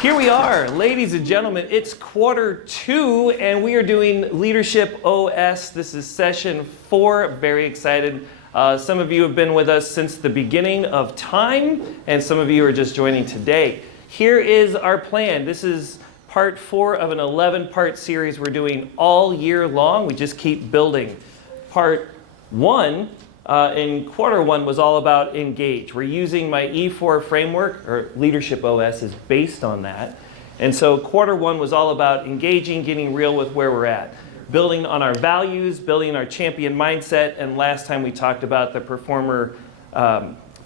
Here we are, ladies and gentlemen. It's Q2, and we are doing Leadership O.S. This is session 4. Very excited. Some of you have been with us since the beginning of time, and some of you are just joining today. Here is our plan. This is part 4 of an 11-part series we're doing all year long. We just keep building. Part 1 in Q1 was all about engage. We're using my E4 framework, or Leadership O.S. is based on that. And so Q1 was all about engaging, getting real with where we're at, building on our values, building our champion mindset, and last time we talked about the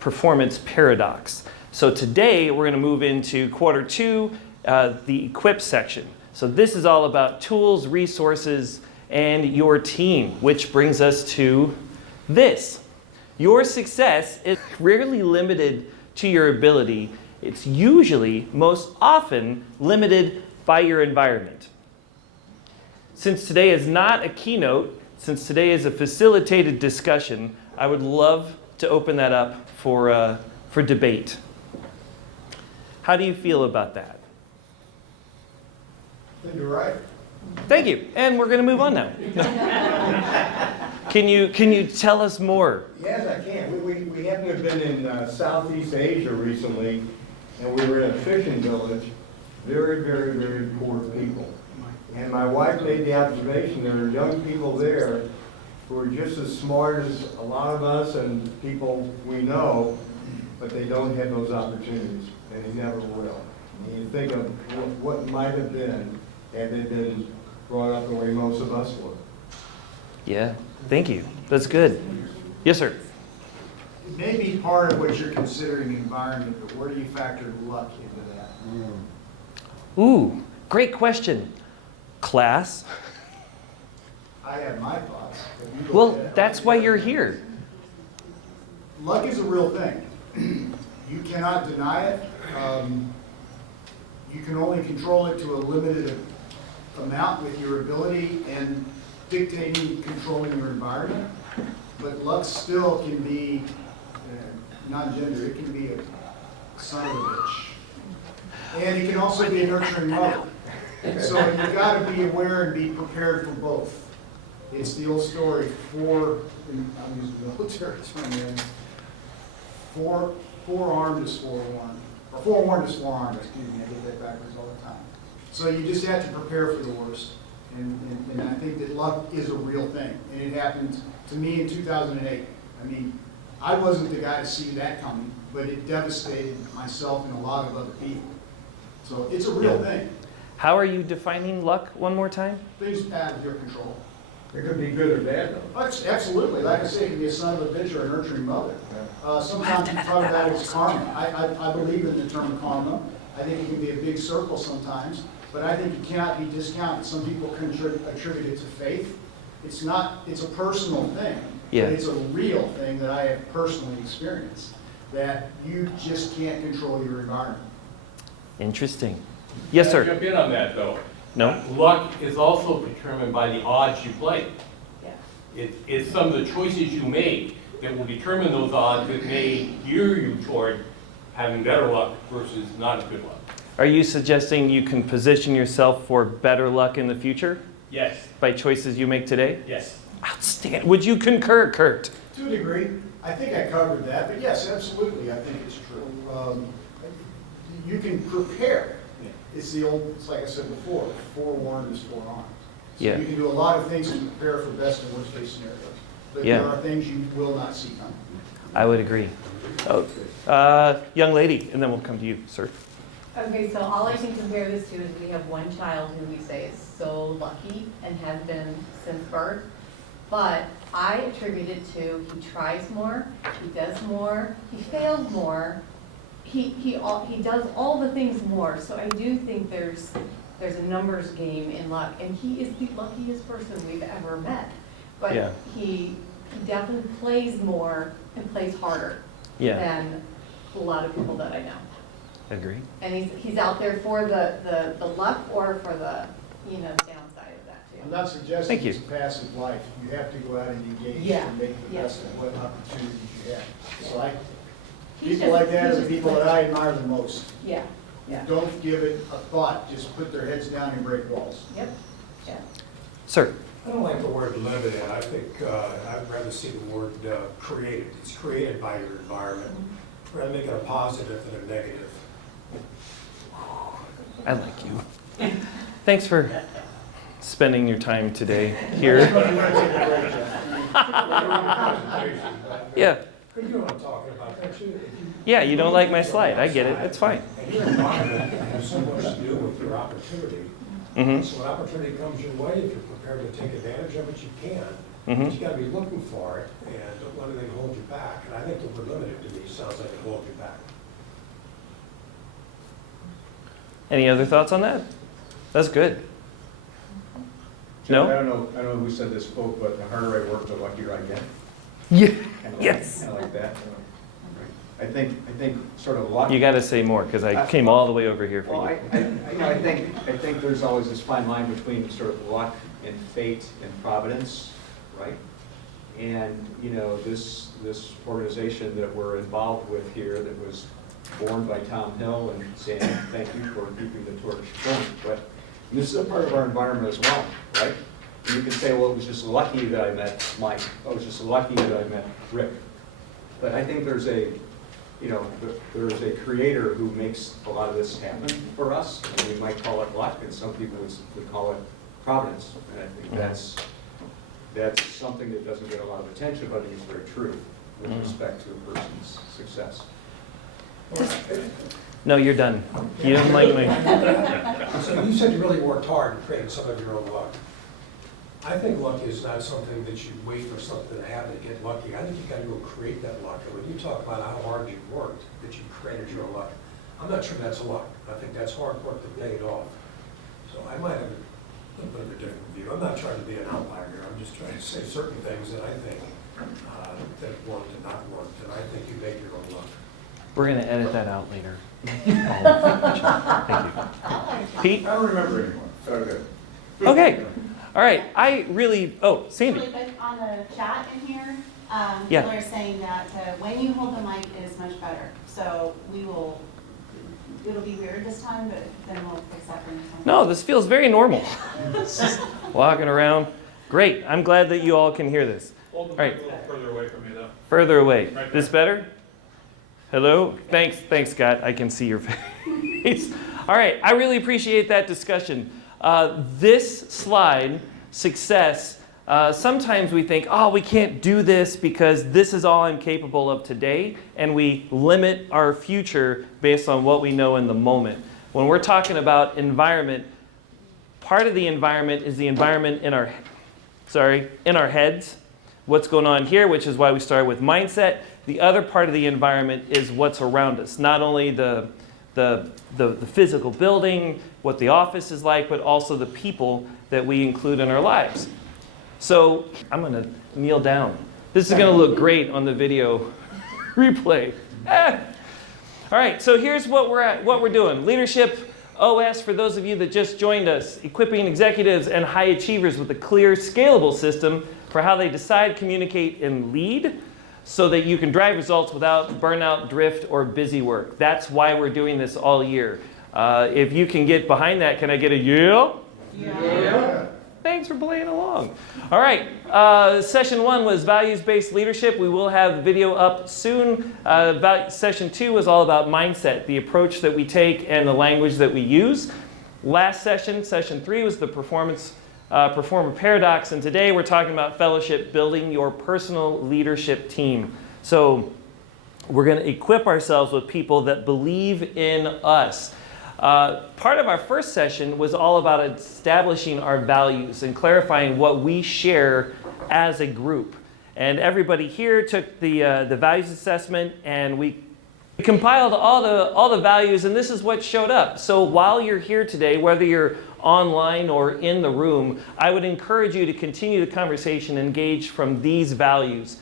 performance paradox. So today we're going to move into Q2, the equip section. So this is all about tools, resources, and your team, which brings us to this. Your success is rarely limited to your ability. It's usually, most often, limited by your environment. Since today is not a keynote, since today is a facilitated discussion, I would love to open that up for debate. How do you feel about that? I think you're right. Thank you. And we're going to move on now. Can you tell us more? Yes, I can. We happen to have been in Southeast Asia recently, and we were in a fishing village. Very, very, very poor people. And my wife made the observation there are young people there who are just as smart as a lot of us and people we know, but they don't have those opportunities, and they never will. And you think of what might have been had they been brought up the way most of us were. Yeah, thank you. That's good. Yes, sir. It may be part of what you're considering environment, but where do you factor luck into that? Ooh, great question. Class. I have my thoughts. Well, that's why you're here. Luck is a real thing. You cannot deny it. You can only control it to a limited amount with your ability and dictating, controlling your environment. But luck still can be non-gender. It can be a son of a bitch. And it can also be a nurturing mother. So you've got to be aware and be prepared for both. It's the old story, I'm using military term, forearmed is forewarned. Or forewarned is forearmed, excuse me, I get that backwards all the time. So you just have to prepare for the worst. And I think that luck is a real thing. And it happened to me in 2008. I mean, I wasn't the guy to see that coming, but it devastated myself and a lot of other people. So it's a real thing. How are you defining luck one more time? Things out of your control. It could be good or bad, though. Absolutely. Like I say, it can be a son of a bitch or a nurturing mother. Sometimes you talk about it as karma. I believe in the term karma. I think it can be a big circle sometimes, but I think it cannot be discounted. Some people can attribute it to faith. It's a personal thing, but it's a real thing that I have personally experienced, that you just can't control your environment. Interesting. Yes, sir. Jump in on that, though. No? Luck is also determined by the odds you play. Yeah. It's some of the choices you make that will determine those odds that may gear you toward having better luck versus not as good luck. Are you suggesting you can position yourself for better luck in the future Yes. by choices you make today? Yes. Outstanding. Would you concur, Kurt? To a degree. I think I covered that, but yes, absolutely, I think it's true. You can prepare. It's like I said before, forewarned is forearmed. So Yeah. you can do a lot of things to prepare for best and worst case scenarios. But there are things you will not see coming. I would agree. Oh, young lady, and then we'll come to you, sir. Okay, so all I can compare this to is we have one child who we say is so lucky and has been since birth. But I attribute it to he tries more, he does more, he fails more. He does all the things more, so I do think there's a numbers game in luck, and he is the luckiest person we've ever met. But he definitely plays more and plays harder than a lot of people that I know. Agree. And he's out there for the luck or for the downside of that too. I'm not suggesting it's a passive life. You have to go out and engage and make the best of what opportunities you have. So people like that are the people that I admire the most. Yeah. Yeah. don't give it a thought, just put their heads down and break walls. Yep, yeah. Sir? I don't like the word limited. I think I'd rather see the word created. It's created by your environment. Rather make it a positive than a negative. I like you. Thanks for spending your time today here. Yeah. You know what I'm talking about, don't you? Yeah, you don't like my slide. I get it. It's fine. And your environment has so much to do with your opportunity. Mm-hmm. So when opportunity comes your way, if you're prepared to take advantage of it, you can. Mm-hmm. But you gotta be looking for it and don't let anything hold you back. And I think the word limited to me sounds like it holds you back. Any other thoughts on that? That's good. Jeff, No? I don't know who said this quote, but the harder I work, the luckier I get. Yeah. Kinda Yes. Kind of like that. I think sort of luck. You got to say more because I came all the way over here for Well, you. I think there's always this fine line between sort of luck and fate and providence, right? And, this organization that we're involved with here that was born by Tom Hill and Sam, thank you for keeping the torch going. But this is a part of our environment as well, right? And you can say, well, it was just lucky that I met Mike. Oh, it was just lucky that I met Rick. But I think there's a creator who makes a lot of this happen for us. And we might call it luck, and some people would call it providence. And I think that's something that doesn't get a lot of attention, but I think it's very true with respect to a person's success. No, you're done. You didn't like me. So you said you really worked hard to create some of your own luck. I think luck is not something that you wait for something to happen to get lucky. I think you gotta go create that luck. And when you talk about how hard you worked, that you created your own luck, I'm not sure that's luck. I think that's hard work that paid off. So I might have a little bit of a different view. I'm not trying to be an outlier here. I'm just trying to say certain things that I think that worked and not worked. And I think you make your own luck. We're going to edit that out later. Thank you. Pete? I don't remember anymore. So good. Okay. All right. Sandy. Really quick, on the chat in here, Yeah. people are saying that when you hold the mic, it is much better. So it'll be weird this time, but then we'll fix that for next time. No, this feels very normal. Just walking around. Great. I'm glad that you all can hear this. Hold the All right. mic a little further away from you, though. Further away. Right there. This better? Hello? Thanks, Scott. I can see your face. All right. I really appreciate that discussion. This slide, success, sometimes we think, oh, we can't do this because this is all I'm capable of today, and we limit our future based on what we know in the moment. When we're talking about environment, part of the environment is the environment in our heads, what's going on here, which is why we started with mindset. The other part of the environment is what's around us, not only the physical building, what the office is like, but also the people that we include in our lives. So I'm going to kneel down. This is going to look great on the video replay. All right, so here's what we're doing. Leadership O.S. for those of you that just joined us, equipping executives and high achievers with a clear, scalable system for how they decide, communicate, and lead, so that you can drive results without burnout, drift, or busy work. That's why we're doing this all year. If you can get behind that, can I get a yeah? Yeah. Thanks for playing along. All right, session 1 was values-based leadership. We will have the video up soon. Session 2 was all about mindset, the approach that we take and the language that we use. Last session, session 3, was the performer paradox, and today we're talking about fellowship, building your personal leadership team. So we're going to equip ourselves with people that believe in us. Part of our first session was all about establishing our values and clarifying what we share as a group. And everybody here took the values assessment, and we compiled all the values, and this is what showed up. So while you're here today, whether you're online or in the room, I would encourage you to continue the conversation, engage from these values.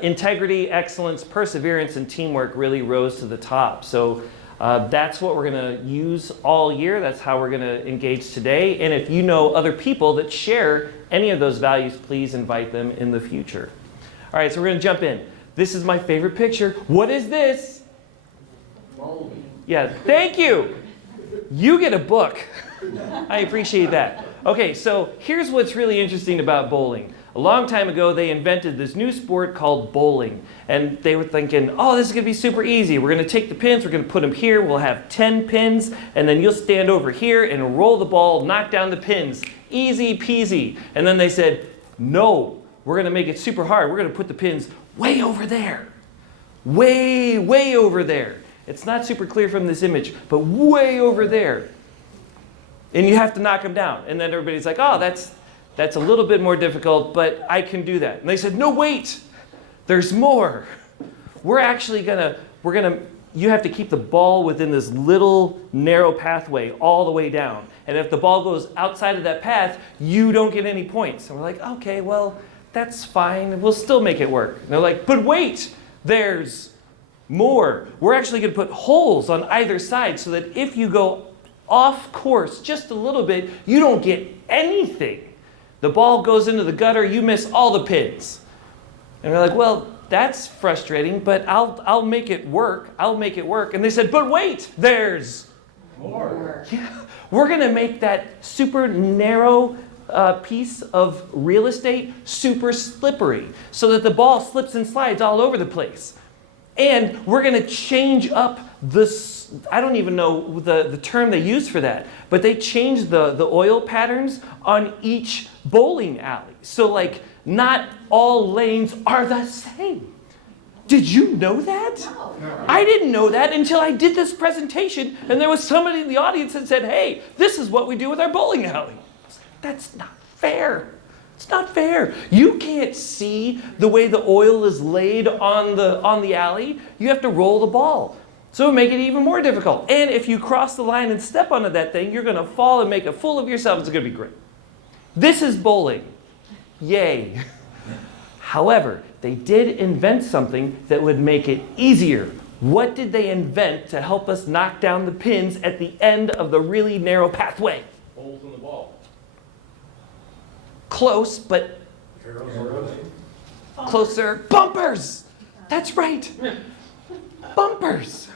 Integrity, excellence, perseverance, and teamwork really rose to the top. So that's what we're going to use all year. That's how we're going to engage today. And if you know other people that share any of those values, please invite them in the future. All right, so we're going to jump in. This is my favorite picture. What is this? Yeah, thank you. You get a book. I appreciate that. Okay, so here's what's really interesting about bowling. A long time ago, they invented this new sport called bowling. And they were thinking, oh, this is going to be super easy. We're going to take the pins, we're going to put them here. We'll have 10 pins, and then you'll stand over here and roll the ball, knock down the pins. Easy peasy. And then they said, no, we're going to make it super hard. We're going to put the pins way over there. Way, way over there. It's not super clear from this image, but way over there. And you have to knock them down. And then everybody's like, oh, that's a little bit more difficult, but I can do that. And they said, no, wait, there's more. We're actually you have to keep the ball within this little narrow pathway all the way down. And if the ball goes outside of that path, you don't get any points. And we're like, okay, well, that's fine. We'll still make it work. And they're like, but wait, there's more. We're actually going to put holes on either side so that if you go off course just a little bit, you don't get anything. The ball goes into the gutter, you miss all the pins. And we're like, well, that's frustrating, but I'll make it work. I'll make it work. And they said, but wait, there's more. Yeah. We're going to make that super narrow piece of real estate super slippery so that the ball slips and slides all over the place. And we're going to change up this, I don't even know the term they use for that, but they changed the oil patterns on each bowling alley. So like not all lanes are the same. Did you know that? No. I didn't know that until I did this presentation and there was somebody in the audience that said, hey, this is what we do with our bowling alley. I was like, that's not fair. It's not fair. You can't see the way the oil is laid on the alley. You have to roll the ball. So it would make it even more difficult. And if you cross the line and step onto that thing, you're going to fall and make a fool of yourself. It's going to be great. This is bowling. Yay. However, they did invent something that would make it easier. What did they invent to help us knock down the pins at the end of the really narrow pathway? Holes in the ball. Close, but closer. Bumpers! That's right. Bumpers.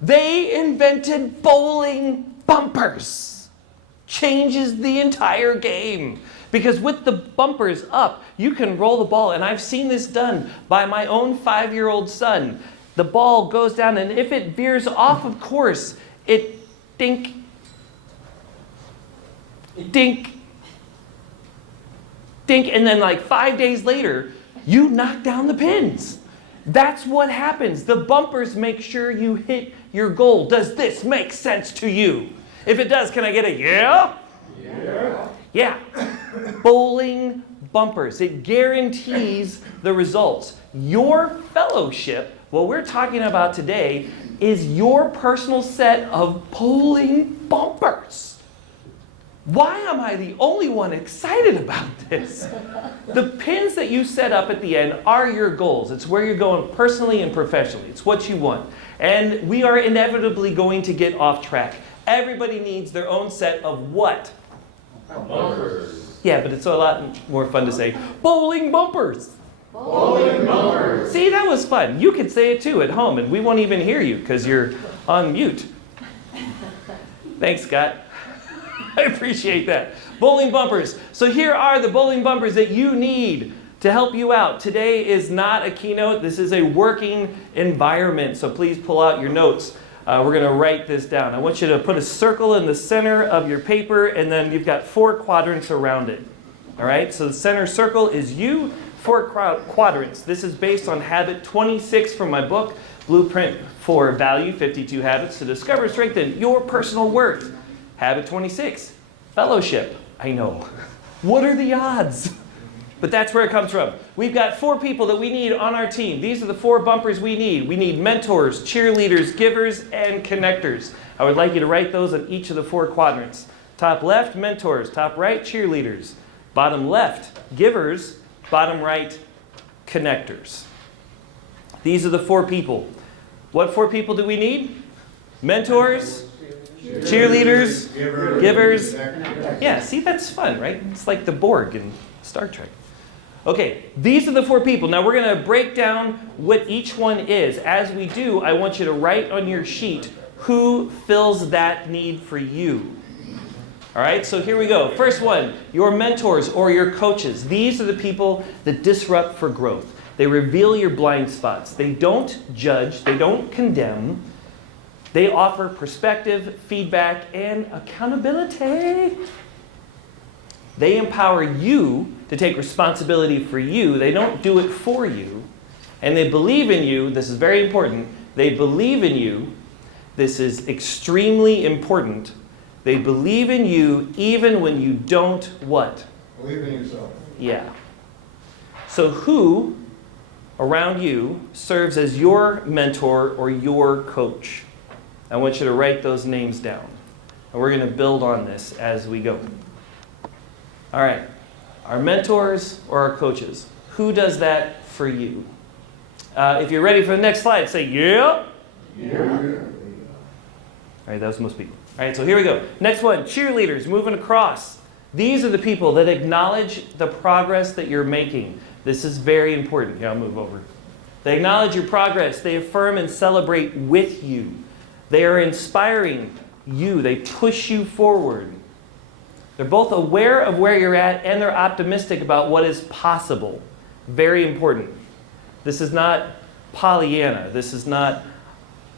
They invented bowling bumpers. Changes the entire game. Because with the bumpers up, you can roll the ball. And I've seen this done by my own 5-year-old son. The ball goes down, and if it veers off of course, it dink, dink, dink, and then like 5 days later, you knock down the pins. That's what happens. The bumpers make sure you hit your goal. Does this make sense to you? If it does, can I get a yeah? Yeah. Yeah. Bowling bumpers. It guarantees the results. Your fellowship, what we're talking about today, is your personal set of bowling bumpers. Why am I the only one excited about this? The pins that you set up at the end are your goals. It's where you're going personally and professionally. It's what you want. And we are inevitably going to get off track. Everybody needs their own set of what? Bumpers. Yeah, but it's a lot more fun to say, bowling bumpers. Bowling bumpers. See, that was fun. You could say it too at home, and we won't even hear you because you're on mute. Thanks, Scott. I appreciate that. Bowling bumpers. So here are the bowling bumpers that you need to help you out. Today is not a keynote. This is a working environment. So please pull out your notes. We're going to write this down. I want you to put a circle in the center of your paper, and then you've got 4 quadrants around it. All right? So the center circle is you, 4 quadrants. This is based on habit 26 from my book, Blueprint for Value, 52 Habits to Discover and Strengthen Your Personal Worth. Habit 26, fellowship. I know. What are the odds? But that's where it comes from. We've got 4 people that we need on our team. These are the 4 bumpers we need. We need mentors, cheerleaders, givers, and connectors. I would like you to write those on each of the 4 quadrants. Top left, mentors. Top right, cheerleaders. Bottom left, givers. Bottom right, connectors. These are the 4 people. What 4 people do we need? Mentors, cheerleaders, givers. Yeah, see, that's fun, right? It's like the Borg in Star Trek. Okay, these are the 4 people. Now we're going to break down what each one is. As we do, I want you to write on your sheet Who fills that need for you? All right, so here we go. First one, your mentors or your coaches. These are the people that disrupt for growth. They reveal your blind spots. They don't judge. They don't condemn. They offer perspective, feedback, and accountability. They empower you to take responsibility for you. They don't do it for you. And they believe in you. This is very important. They believe in you. This is extremely important. They believe in you even when you don't what? Believe in yourself. Yeah. So who around you serves as your mentor or your coach? I want you to write those names down. And we're going to build on this as we go. All right. Our mentors or our coaches. Who does that for you? If you're ready for the next slide, say, yeah. Yeah. All right, that was most people. All right, so here we go. Next one, cheerleaders, moving across. These are the people that acknowledge the progress that you're making. This is very important. Here, I'll move over. They acknowledge your progress. They affirm and celebrate with you. They are inspiring you. They push you forward. They're both aware of where you're at and they're optimistic about what is possible. Very important. This is not Pollyanna. This is not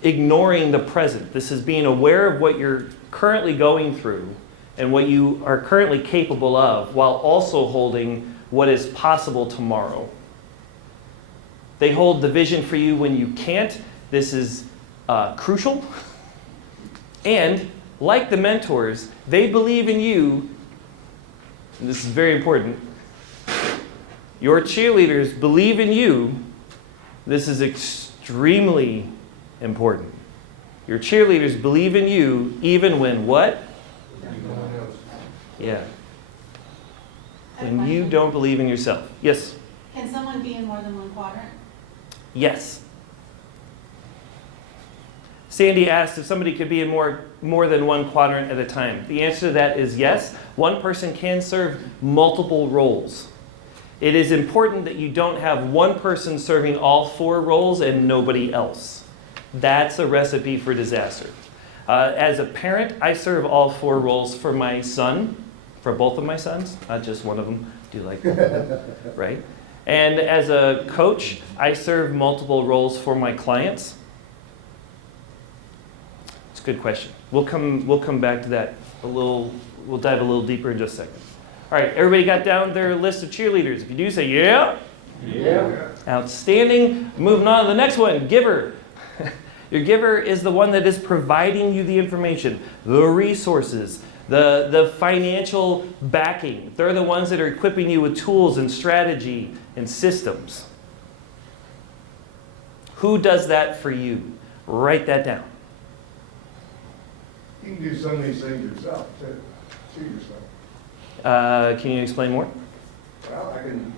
ignoring the present. This is being aware of what you're currently going through and what you are currently capable of while also holding what is possible tomorrow. They hold the vision for you when you can't. This is crucial. And like the mentors, they believe in you. And this is very important. Your cheerleaders believe in you. This is extremely important. Your cheerleaders believe in you even when what? Yeah. When you don't believe in yourself. Yes? Can someone be in more than one quadrant? Yes. Sandy asked if somebody could be in more than one quadrant at a time. The answer to that is yes. One person can serve multiple roles. It is important that you don't have one person serving all 4 roles and nobody else. That's a recipe for disaster. As a parent, I serve all 4 roles for my son, for both of my sons, not just one of them. Do you like that? Right? And as a coach, I serve multiple roles for my clients. It's a good question. We'll come back to that a little. We'll dive a little deeper in just a second. All right, everybody got down their list of cheerleaders? If you do, say yeah. Yeah. Outstanding. Moving on to the next one, giver. Your giver is the one that is providing you the information, the resources, the financial backing. They're the ones that are equipping you with tools and strategy and systems. Who does that for you? Write that down. You can do some of these things yourself, too. To yourself. Can you explain more? Well, I can,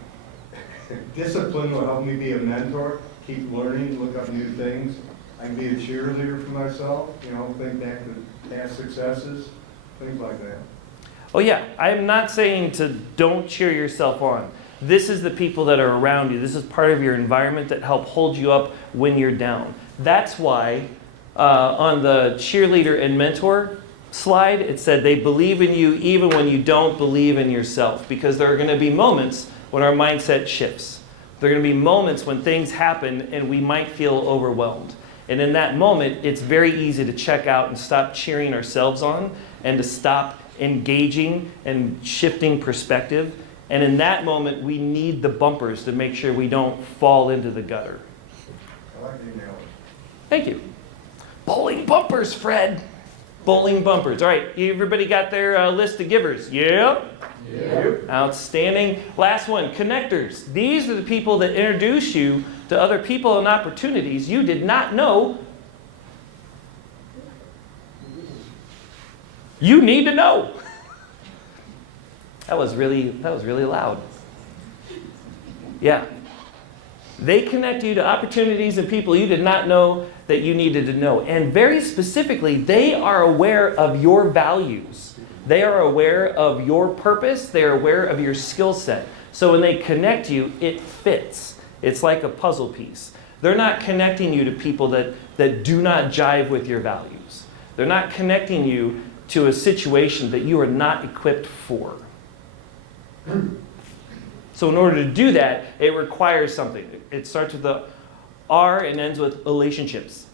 discipline will help me be a mentor, keep learning, look up new things. I can be a cheerleader for myself, think back to past successes, things like that. Oh yeah, I'm not saying to don't cheer yourself on. This is the people that are around you. This is part of your environment that help hold you up when you're down. That's why on the cheerleader and mentor slide, it said they believe in you even when you don't believe in yourself. Because there are going to be moments when our mindset shifts. There are going to be moments when things happen and we might feel overwhelmed. And in that moment, it's very easy to check out and stop cheering ourselves on and to stop engaging and shifting perspective. And in that moment, we need the bumpers to make sure we don't fall into the gutter. I like the analogy. Thank you. Bowling bumpers, Fred. Bowling bumpers. All right, everybody got their list of givers? Yeah? Yep. Outstanding. Last one, connectors. These are the people that introduce you to other people and opportunities you did not know you need to know. That was really loud. Yeah. They connect you to opportunities and people you did not know that you needed to know. And very specifically, they are aware of your values. They are aware of your purpose. They are aware of your skill set. So when they connect you, it fits. It's like a puzzle piece. They're not connecting you to people that do not jive with your values. They're not connecting you to a situation that you are not equipped for. So in order to do that, it requires something. It starts with the R and ends with relationships.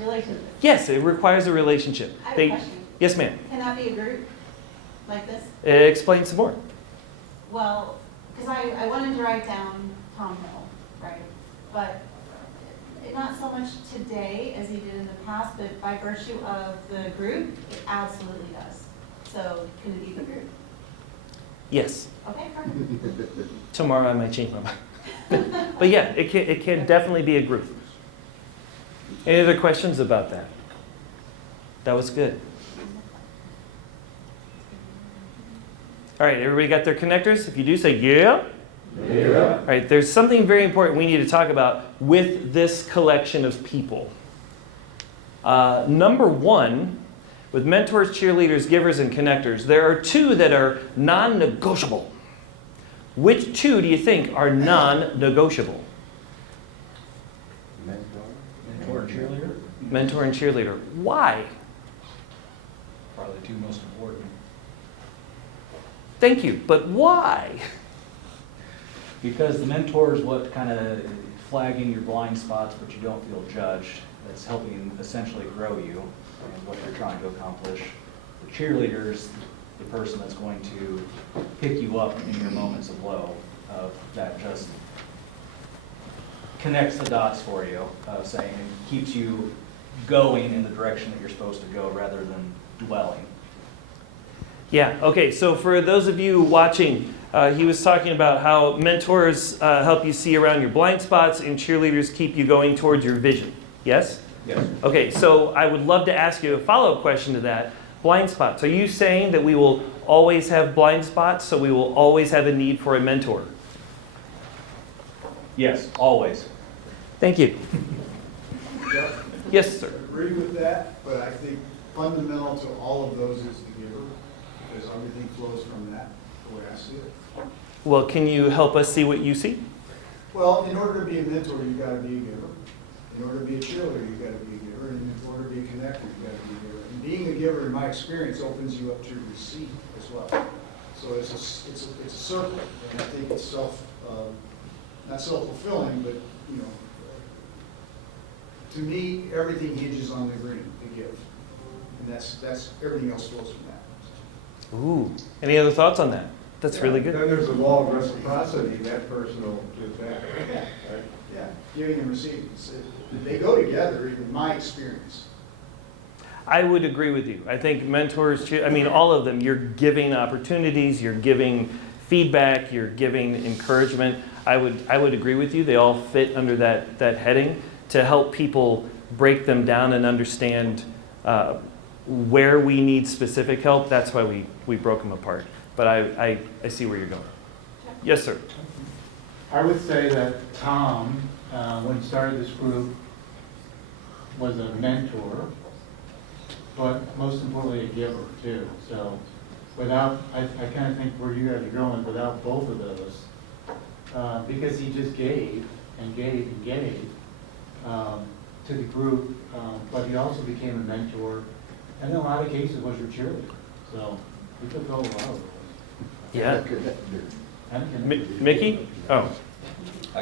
Relationship. Yes, it requires a relationship. I have a question. Yes, ma'am. Can that be a group like this? Explain some more. Well, because I wanted to write down Tom Hill, right? But not so much today as he did in the past, but by virtue of the group, it absolutely does. So can it be the group? Yes. Okay, perfect. Tomorrow I might change my mind. But yeah, it can definitely be a group. Any other questions about that? That was good. All right, everybody got their connectors? If you do, say yeah. Yeah. All right, there's something very important we need to talk about with this collection of people. Number one, with mentors, cheerleaders, givers, and connectors, there are two that are non-negotiable. Which two do you think are non-negotiable? Mentor and cheerleader? Mentor and cheerleader. Why? Probably the two most important. Thank you, but why? Because the mentor is what kind of flagging your blind spots, but you don't feel judged. That's helping essentially grow you and what you're trying to accomplish. The cheerleader is the person that's going to pick you up in your moments of low, that just connects the dots for you, saying it keeps you going in the direction that you're supposed to go rather than dwelling. Yeah, okay, so for those of you watching, he was talking about how mentors help you see around your blind spots and cheerleaders keep you going towards your vision. Yes? Yes. Okay, so I would love to ask you a follow-up question to that. Blind spots. Are you saying that we will always have blind spots, so we will always have a need for a mentor? Yes, always. Thank you. Jeff, Yes, sir. agree with that, but I think fundamental to all of those is the giver, because everything flows from that, the way I see it. Well, can you help us see what you see? Well, in order to be a mentor, you've got to be a giver. In order to be a cheerleader, you've got to be a giver. And in order to be a connector, you've got to be a giver. And being a giver, in my experience, opens you up to receive as well. So it's a circle, and I think it's not self-fulfilling, but, you know, to me, everything hinges on the green, the give. And that's everything else flows from that. Ooh. Any other thoughts on that? That's really good. Then there's a law of reciprocity, that person will do that. Yeah. Right? Yeah, giving and receiving. They go together, in my experience. I would agree with you. I think mentors, I mean, all of them, you're giving opportunities, you're giving feedback, you're giving encouragement. I would agree with you. They all fit under that heading to help people break them down and understand where we need specific help. That's why we broke them apart. But I see where you're going. Yes, sir. I would say that Tom, when he started this group, was a mentor, but most importantly a giver too. So without, I kind of think where you guys are going, without both of those, because he just gave and gave and gave to the group, but he also became a mentor, and in a lot of cases was your cheerleader. So we fulfilled a lot of those. Yeah. And Mickey? Oh.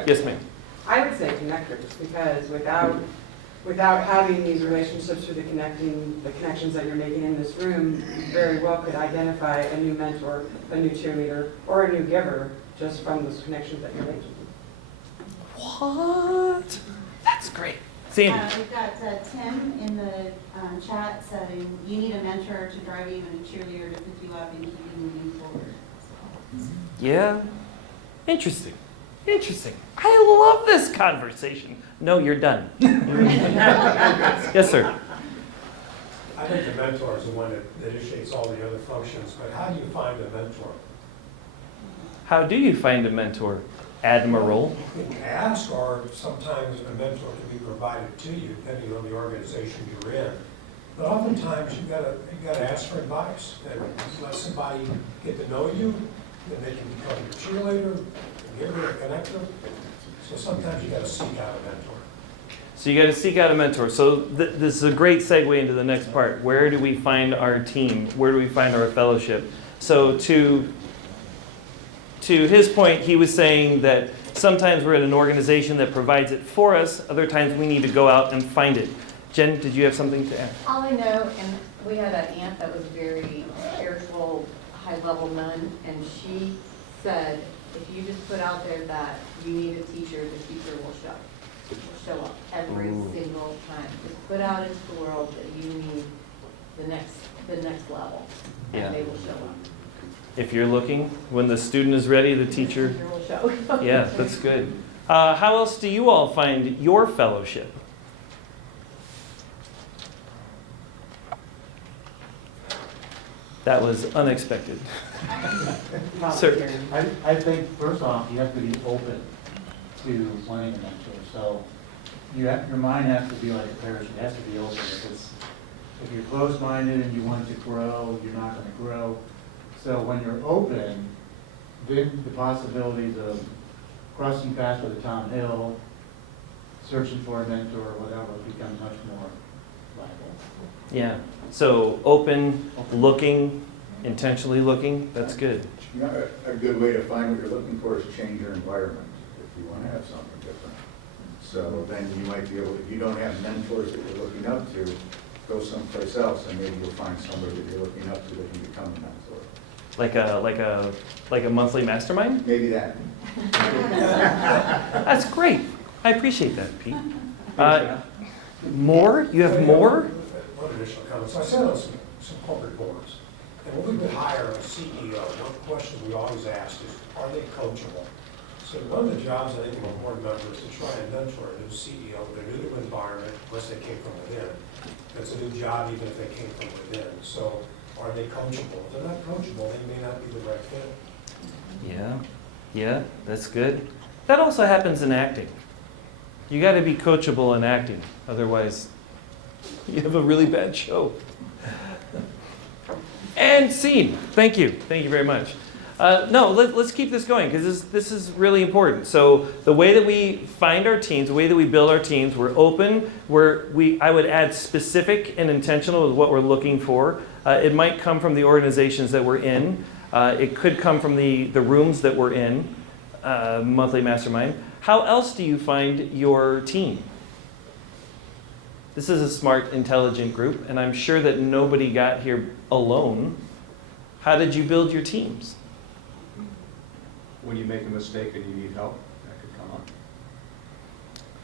Yes, ma'am. I would say connectors, because without having these relationships through the connections that you're making in this room, you very well could identify a new mentor, a new cheerleader, or a new giver just from those connections that you're making. What? That's great. Sandy. We've got Tim in the chat saying, you need a mentor to drive you and a cheerleader to pick you up and keep you moving forward. So. Yeah. Interesting. Interesting. I love this conversation. No, you're done. Yes, sir. I think the mentor is the one that initiates all the other functions, but how do you find a mentor? How do you find a mentor, Admiral? You can ask, or sometimes a mentor can be provided to you, depending on the organization you're in. But oftentimes you gotta ask for advice, and let somebody get to know you, then they can become your cheerleader, You ever a connector? So sometimes you gotta seek out a mentor. So you got to seek out a mentor. So this is a great segue into the next part. Where do we find our team? Where do we find our fellowship? So to his point, he was saying that sometimes we're in an organization that provides it for us. Other times we need to go out and find it. Jen, did you have something to add? All I know, and we had an aunt that was very spiritual, high-level nun, and she said, if you just put out there that you need a teacher, the teacher will show up every single time. Just put out into the world that you need the next level, and Yeah. they will show up. If you're looking, when the student is ready, the teacher. The teacher will show. Yeah, that's good. How else do you all find your fellowship? That was unexpected. Sir. I think, first off, you have to be open to wanting a mentor. So your mind has to be like a parachute, it has to be open. If you're closed-minded and you want to grow, you're not going to grow. So when you're open, then the possibilities of crossing paths with a Tom Hill, searching for a mentor or whatever becomes much more viable. Yeah. So open, looking, intentionally looking. That's good. You know, a good way to find what you're looking for is change your environment if you want to have something different. So then you might be able, if you don't have mentors that you're looking up to, go someplace else and maybe you'll find somebody that you're looking up to that can become a mentor. Like a monthly mastermind? Maybe that. That's great. I appreciate that, Pete. More? You have more? One additional comment. So I sat on some corporate boards, and when we would hire a CEO, one question we always ask is, are they coachable? So one of the jobs I think of a board member is to try and mentor a new CEO in a new environment, unless they came from within. It's a new job even if they came from within. So are they coachable? If they're not coachable, they may not be the right fit. Yeah, that's good. That also happens in acting. You got to be coachable in acting, otherwise you have a really bad show. And scene. Thank you very much. Let's keep this going because this is really important. So the way that we find our teams, the way that we build our teams, we're open. I would add specific and intentional with what we're looking for. It might come from the organizations that we're in. It could come from the rooms that we're in, monthly mastermind. How else do you find your team? This is a smart, intelligent group, and I'm sure that nobody got here alone. How did you build your teams? When you make a mistake and you need help, that could come up.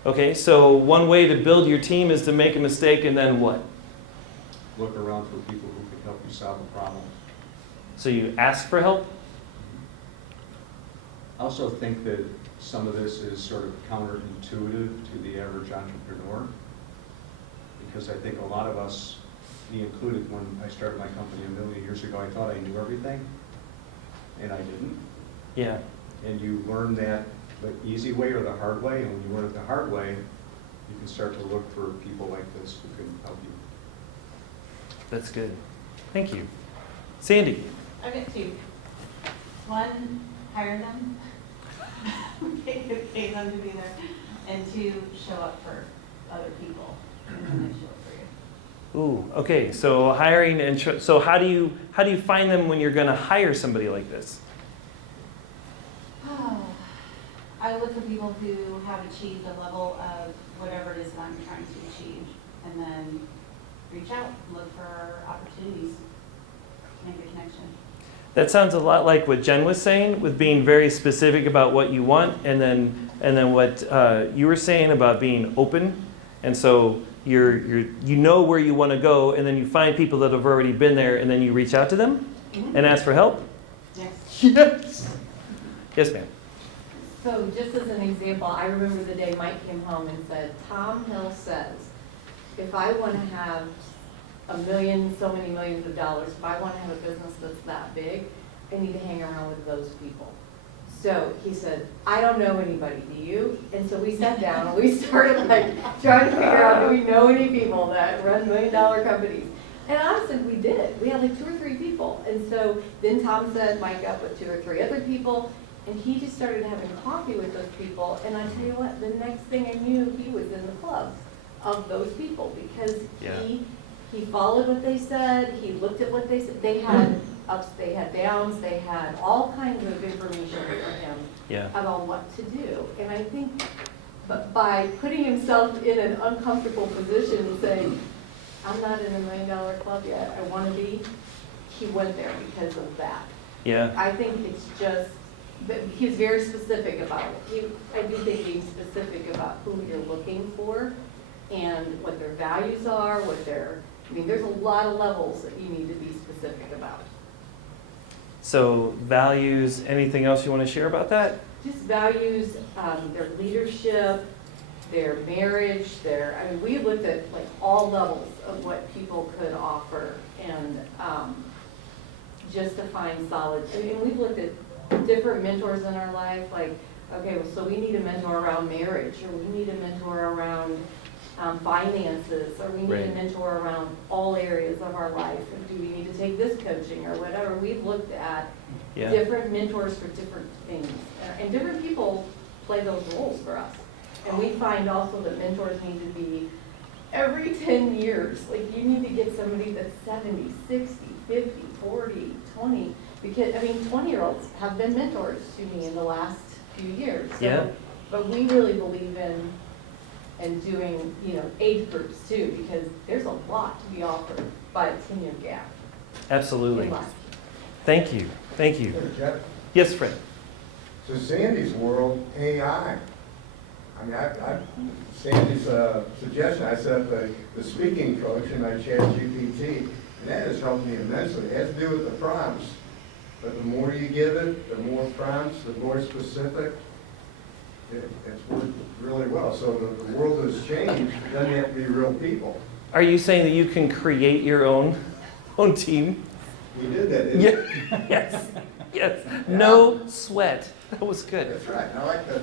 Okay, so one way to build your team is to make a mistake and then what? Look around for people who can help you solve a problem. So you ask for help? I also think that some of this is sort of counterintuitive to the average entrepreneur, because I think a lot of us, me included, when I started my company a million years ago, I thought I knew everything, and I didn't. Yeah. And you learn that the easy way or the hard way, and when you learn it the hard way, you can start to look for people like this who can help you. That's good. Thank you. Sandy. I've got two. One, hire them. Pay them to be there. And two, show up for other people and they show up for you. Ooh, okay. So hiring and so how do you find them when you're going to hire somebody like this? I look for people who have achieved a level of whatever it is that I'm trying to achieve, and then reach out, look for opportunities, make a connection. That sounds a lot like what Jen was saying, with being very specific about what you want, and then what you were saying about being open. And so you know where you want to go, and then you find people that have already been there, and then you reach out to them and ask for help. Yes. Yes. Yes, ma'am. So just as an example, I remember the day Mike came home and said, Tom Hill says, if I want to have so many millions of dollars, if I want to have a business that's that big, I need to hang around with those people. So he said, I don't know anybody, do you? And so we sat down and we started trying to figure out, do we know any people that run $1 million companies? And honestly, we did. We had 2 or 3 people. And so then Tom said, Mike up with 2 or 3 other people. And he just started having coffee with those people, and I tell you what, the next thing I knew, he was in the club of those people, because Yeah. he followed what they said, he looked at what they said, they had ups, they had downs, they had all kinds of information for him Yeah. about what to do. And I think, but by putting himself in an uncomfortable position and saying, I'm not in $1 million club yet, I want to be, he went there because of that. Yeah. I think it's just, that he's very specific about it. I do think being specific about who you're looking for and what their values are, I mean, there's a lot of levels that you need to be specific about. So values, anything else you want to share about that? Just values, their leadership, their marriage, I mean, we looked at like all levels of what people could offer, and just to find solid, I mean, we've looked at different mentors in our life, like, okay, well, so we need a mentor around marriage, or we need a mentor around finances, or we need a Right. mentor around all areas of our life, and do we need to take this coaching or whatever. We've looked at Yeah. different mentors for different things, and different people play those roles for us. And we find also that mentors need to be every 10 years, like you need to get somebody that's 70, 60, 50, 40, 20, because, I mean, 20-year-olds have been mentors to me in the last few years. So, Yeah. but we really believe in doing, age groups too, because there's a lot to be offered by a 10-year gap Absolutely. in life. Thank you. Thank you. Jeff, Yes, Fred. so Sandy's world, AI. I mean, Sandy's suggestion, I set up the speaking coach in my ChatGPT, and that has helped me immensely. It has to do with the prompts, but the more you give it, the more prompts, the more specific, it's worked really well. So the world has changed. It doesn't have to be real people. Are you saying that you can create your own team? We did that, didn't we? Yeah. Yes. Yes. No sweat. That was good. That's right. I like that.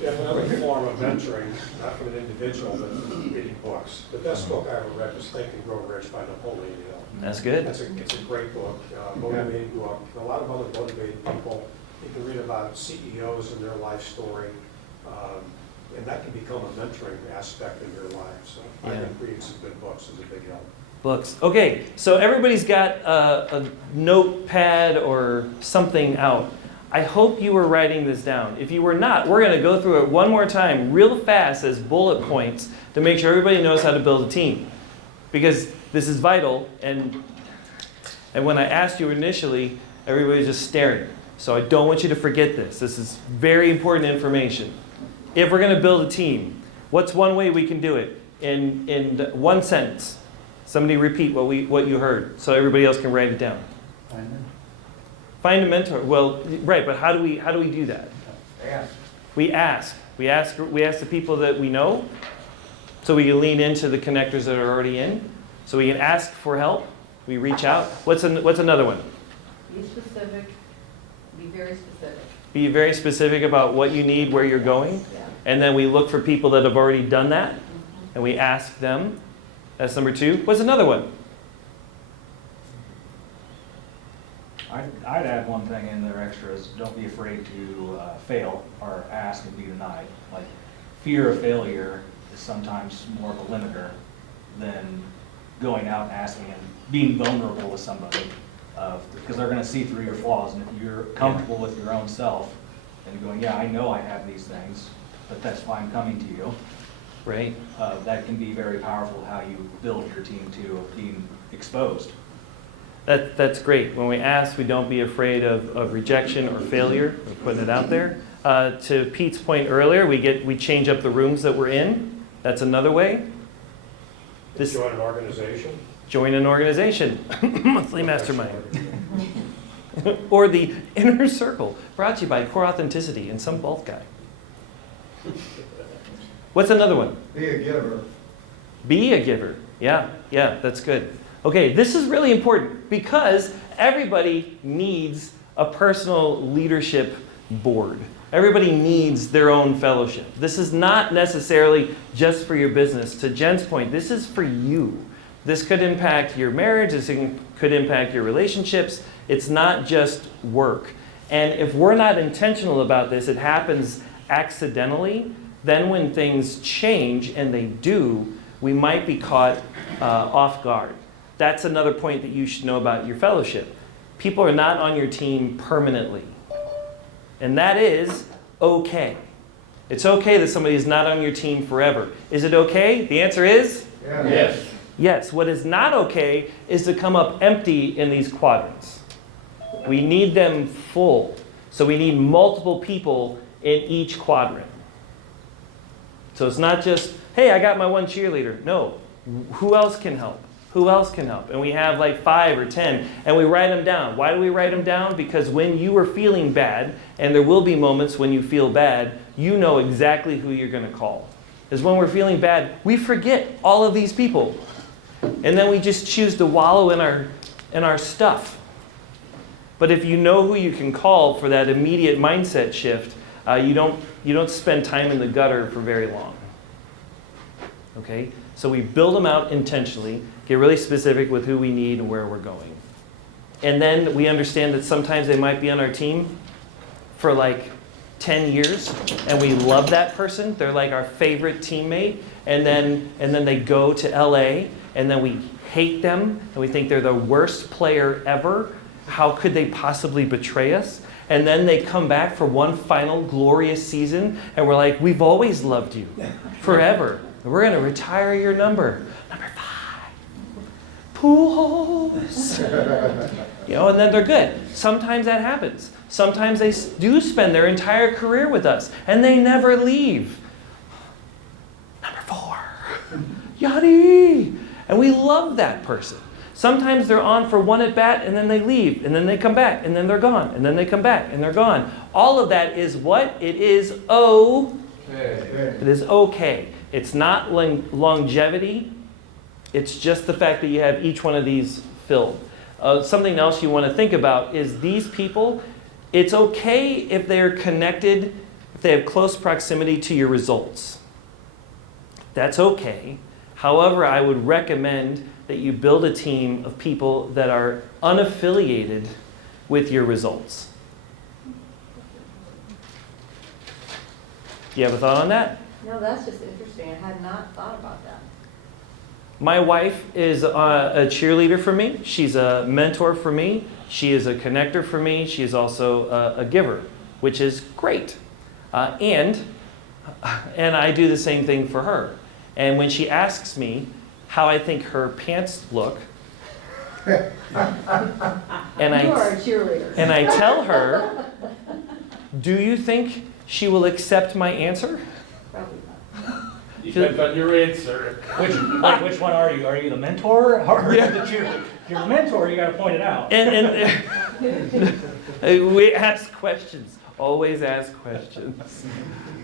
Jeff, another form of mentoring, not from an individual, but reading books. The best book I ever read was Think and Grow Rich by Napoleon Hill. That's good. It's a great book, motivating book. A lot of other motivated people. You can read about CEOs and their life story, and that can become a mentoring aspect in your life. So I think reading some good books is a big help. Books. Okay, so everybody's got a notepad or something out. I hope you were writing this down. If you were not, we're going to go through it one more time real fast as bullet points to make sure everybody knows how to build a team. Because this is vital, and when I asked you initially, everybody was just staring. So I don't want you to forget this. This is very important information. If we're going to build a team, what's one way we can do it? In one sentence. Somebody repeat what you heard so everybody else can write it down. Find a mentor. Well, right, but how do we do that? Ask. We ask. We ask the people that we know, so we can lean into the connectors that are already in. So we can ask for help. We reach out. What's another one? Be specific, be very specific. Be very specific about what you need, where you're going. Yeah. And then we look for people that have already done that, and we ask them. That's number 2. What's another one? I'd add one thing in there extra is don't be afraid to fail or ask and be denied. Like fear of failure is sometimes more of a limiter than going out and asking and being vulnerable with somebody, because they're going to see through your flaws. And if you're comfortable with your own self and going, yeah, I know I have these things, but that's why I'm coming to you. Right. That can be very powerful how you build your team to being exposed. That's great. When we ask, we don't be afraid of rejection or failure. We're putting it out there. To Pete's point earlier, we change up the rooms that we're in. That's another way. Join an organization. Join an organization. Monthly mastermind. Or the inner circle, brought to you by Core Authenticity and some bald guy. What's another one? Be a giver. Be a giver. Yeah, that's good. Okay, this is really important because everybody needs a personal leadership board. Everybody needs their own fellowship. This is not necessarily just for your business. To Jen's point, this is for you. This could impact your marriage. This could impact your relationships. It's not just work. And if we're not intentional about this, it happens accidentally. Then when things change, and they do, we might be caught off guard. That's another point that you should know about your fellowship. People are not on your team permanently. And that is okay. It's okay that somebody is not on your team forever. Is it okay? The answer is Yes. yes. What is not okay is to come up empty in these quadrants. We need them full. So we need multiple people in each quadrant. So it's not just, hey, I got my one cheerleader. No. Who else can help? Who else can help? And we have like 5 or 10, and we write them down. Why do we write them down? Because when you are feeling bad, and there will be moments when you feel bad, you know exactly who you're going to call. Because when we're feeling bad, we forget all of these people. And then we just choose to wallow in our stuff. But if you know who you can call for that immediate mindset shift, you don't spend time in the gutter for very long. Okay? So we build them out intentionally, get really specific with who we need and where we're going. And then we understand that sometimes they might be on our team for like 10 years, and we love that person. They're like our favorite teammate. And then they go to LA, and then we hate them, and we think they're the worst player ever. How could they possibly betray us? And then they come back for one final glorious season, and we're like, we've always loved you forever. We're going to retire your number. Number 5. Pujols. And then they're good. Sometimes that happens. Sometimes they do spend their entire career with us, and they never leave. Number 4. Yachty. And we love that person. Sometimes they're on for one at bat, and then they leave, and then they come back, and then they're gone, and then they come back, and they're gone. All of that is what? It is okay. It is okay. It's not longevity. It's just the fact that you have each one of these filled. Something else you want to think about is these people, it's okay if they're connected, if they have close proximity to your results. That's okay. However, I would recommend that you build a team of people that are unaffiliated with your results. Do you have a thought on that? No, that's just interesting. I had not thought about that. My wife is a cheerleader for me. She's a mentor for me. She is a connector for me. She is also a giver, which is great. And I do the same thing for her. And when she asks me how I think her pants look, You are a cheerleader. and I tell her, do you think she will accept my answer? Probably not. Depends on your answer. Which one are you? Are you the mentor or Yeah. the cheerleader? If you're the mentor, you got to point it out. And we ask questions. Always ask questions,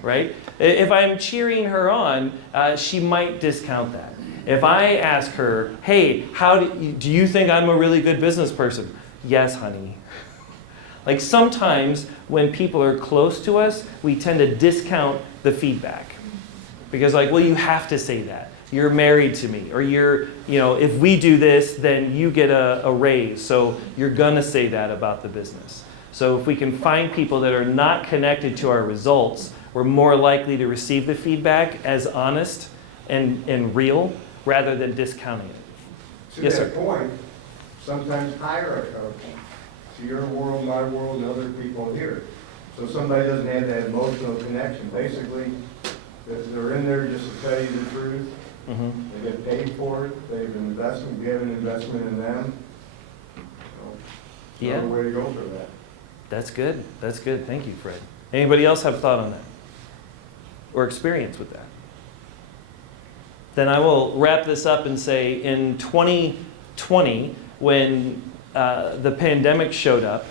right? If I'm cheering her on, she might discount that. If I ask her, hey, do you think I'm a really good business person? Yes, honey. Like sometimes when people are close to us, we tend to discount the feedback. Because like, well, you have to say that. You're married to me. Or if we do this, then you get a raise. So you're gonna say that about the business. So if we can find people that are not connected to our results, we're more likely to receive the feedback as honest and real rather than discounting it. To Yes, that sir. point, sometimes hire a coach to your world, my world, and other people here. So somebody doesn't have that emotional connection. Basically, they're in there just to tell you the truth. Mm-hmm. They get paid for it. They have an investment. We have an investment in them. So, Yeah. another way to go for that. That's good. That's good. Thank you, Fred. Anybody else have a thought on that? Or experience with that? Then I will wrap this up and say in 2020, when the pandemic showed up,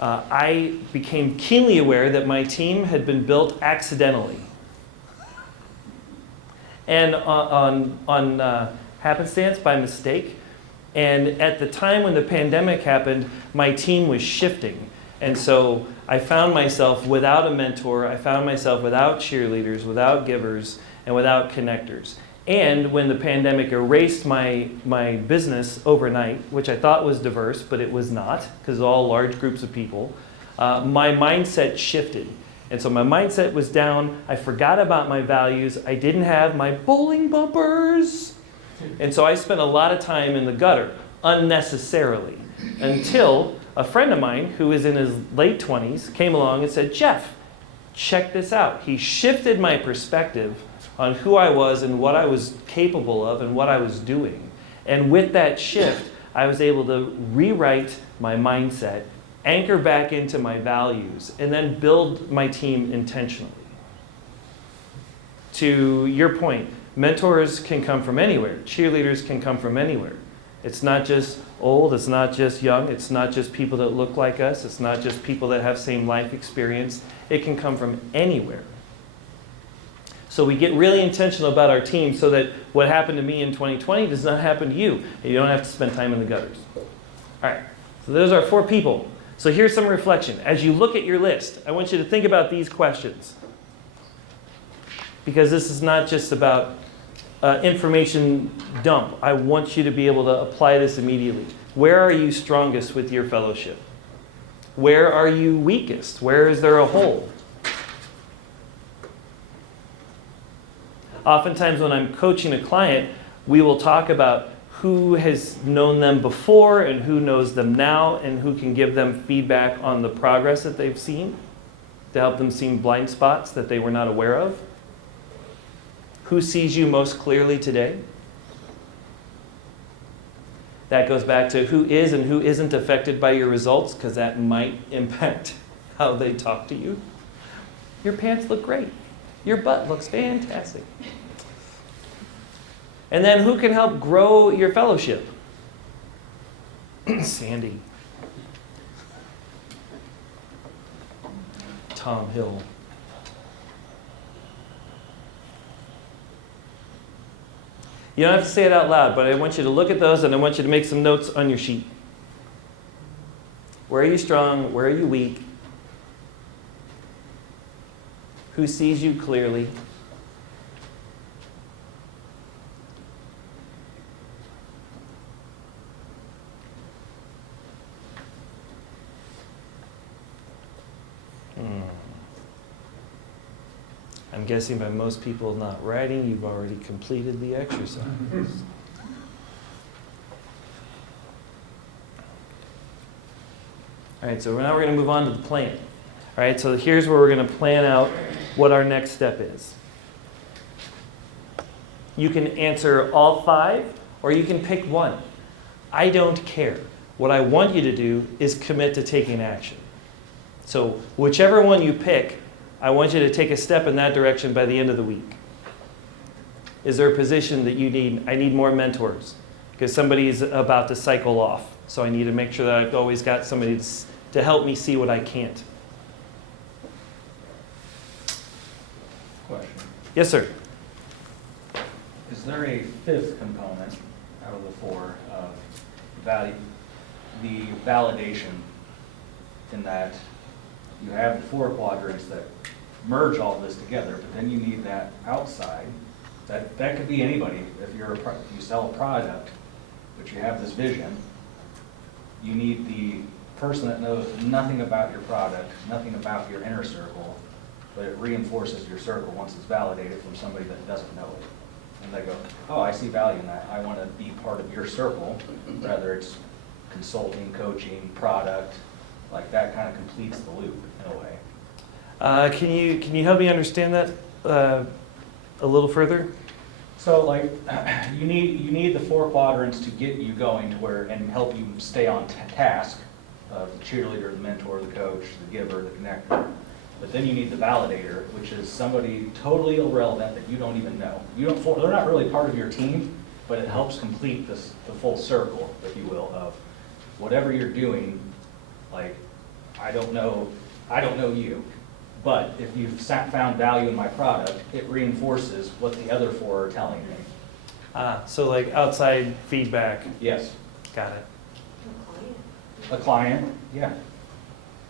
I became keenly aware that my team had been built accidentally. And on happenstance, by mistake. And at the time when the pandemic happened, my team was shifting. And so I found myself without a mentor, I found myself without cheerleaders, without givers, and without connectors. And when the pandemic erased my business overnight, which I thought was diverse, but it was not, because all large groups of people, my mindset shifted. And so my mindset was down. I forgot about my values. I didn't have my bowling bumpers. And so I spent a lot of time in the gutter, unnecessarily, until a friend of mine who was in his late 20s came along and said, Jeff, check this out. He shifted my perspective on who I was and what I was capable of and what I was doing. And with that shift, I was able to rewrite my mindset, anchor back into my values, and then build my team intentionally. To your point, mentors can come from anywhere. Cheerleaders can come from anywhere. It's not just old, it's not just young, it's not just people that look like us, it's not just people that have same life experience. It can come from anywhere. So we get really intentional about our team so that what happened to me in 2020 does not happen to you. And you don't have to spend time in the gutters. All right, so those are 4 people. So here's some reflection. As you look at your list, I want you to think about these questions. Because this is not just about information dump. I want you to be able to apply this immediately. Where are you strongest with your fellowship? Where are you weakest? Where is there a hole? Oftentimes when I'm coaching a client, we will talk about who has known them before and who knows them now and who can give them feedback on the progress that they've seen to help them see blind spots that they were not aware of. Who sees you most clearly today? That goes back to who is and who isn't affected by your results, because that might impact how they talk to you. Your pants look great. Your butt looks fantastic. And then who can help grow your fellowship? Sandy. Tom Hill. You don't have to say it out loud, but I want you to look at those and I want you to make some notes on your sheet. Where are you strong? Where are you weak? Who sees you clearly? I'm guessing by most people not writing, you've already completed the exercise. All right, so now we're going to move on to the plan. All right, so here's where we're going to plan out what our next step is. You can answer all 5, or you can pick one. I don't care. What I want you to do is commit to taking action. So whichever one you pick, I want you to take a step in that direction by the end of the week. Is there a position that you need? I need more mentors because somebody is about to cycle off. So I need to make sure that I've always got somebody to help me see what I can't. Question. Yes, sir. Is there a 5th component out of the 4 of value, the validation, in that you have the 4 quadrants that merge all this together, but then you need that outside. That could be anybody. If you sell a product, but you have this vision, you need the person that knows nothing about your product, nothing about your inner circle, but it reinforces your circle once it's validated from somebody that doesn't know it. And they go, oh, I see value in that. I want to be part of your circle, whether it's consulting, coaching, product, like that kind of completes the loop in a way. Can you help me understand that a little further? So like you need the 4 quadrants to get you going to where and help you stay on task of the cheerleader, the mentor, the coach, the giver, the connector. But then you need the validator, which is somebody totally irrelevant that you don't even know. They're not really part of your team, but it helps complete the full circle, if you will, of whatever you're doing. Like I don't know you. But if you've found value in my product, it reinforces what the other 4 are telling me. So like outside feedback. Yes. Got it. A client, yeah.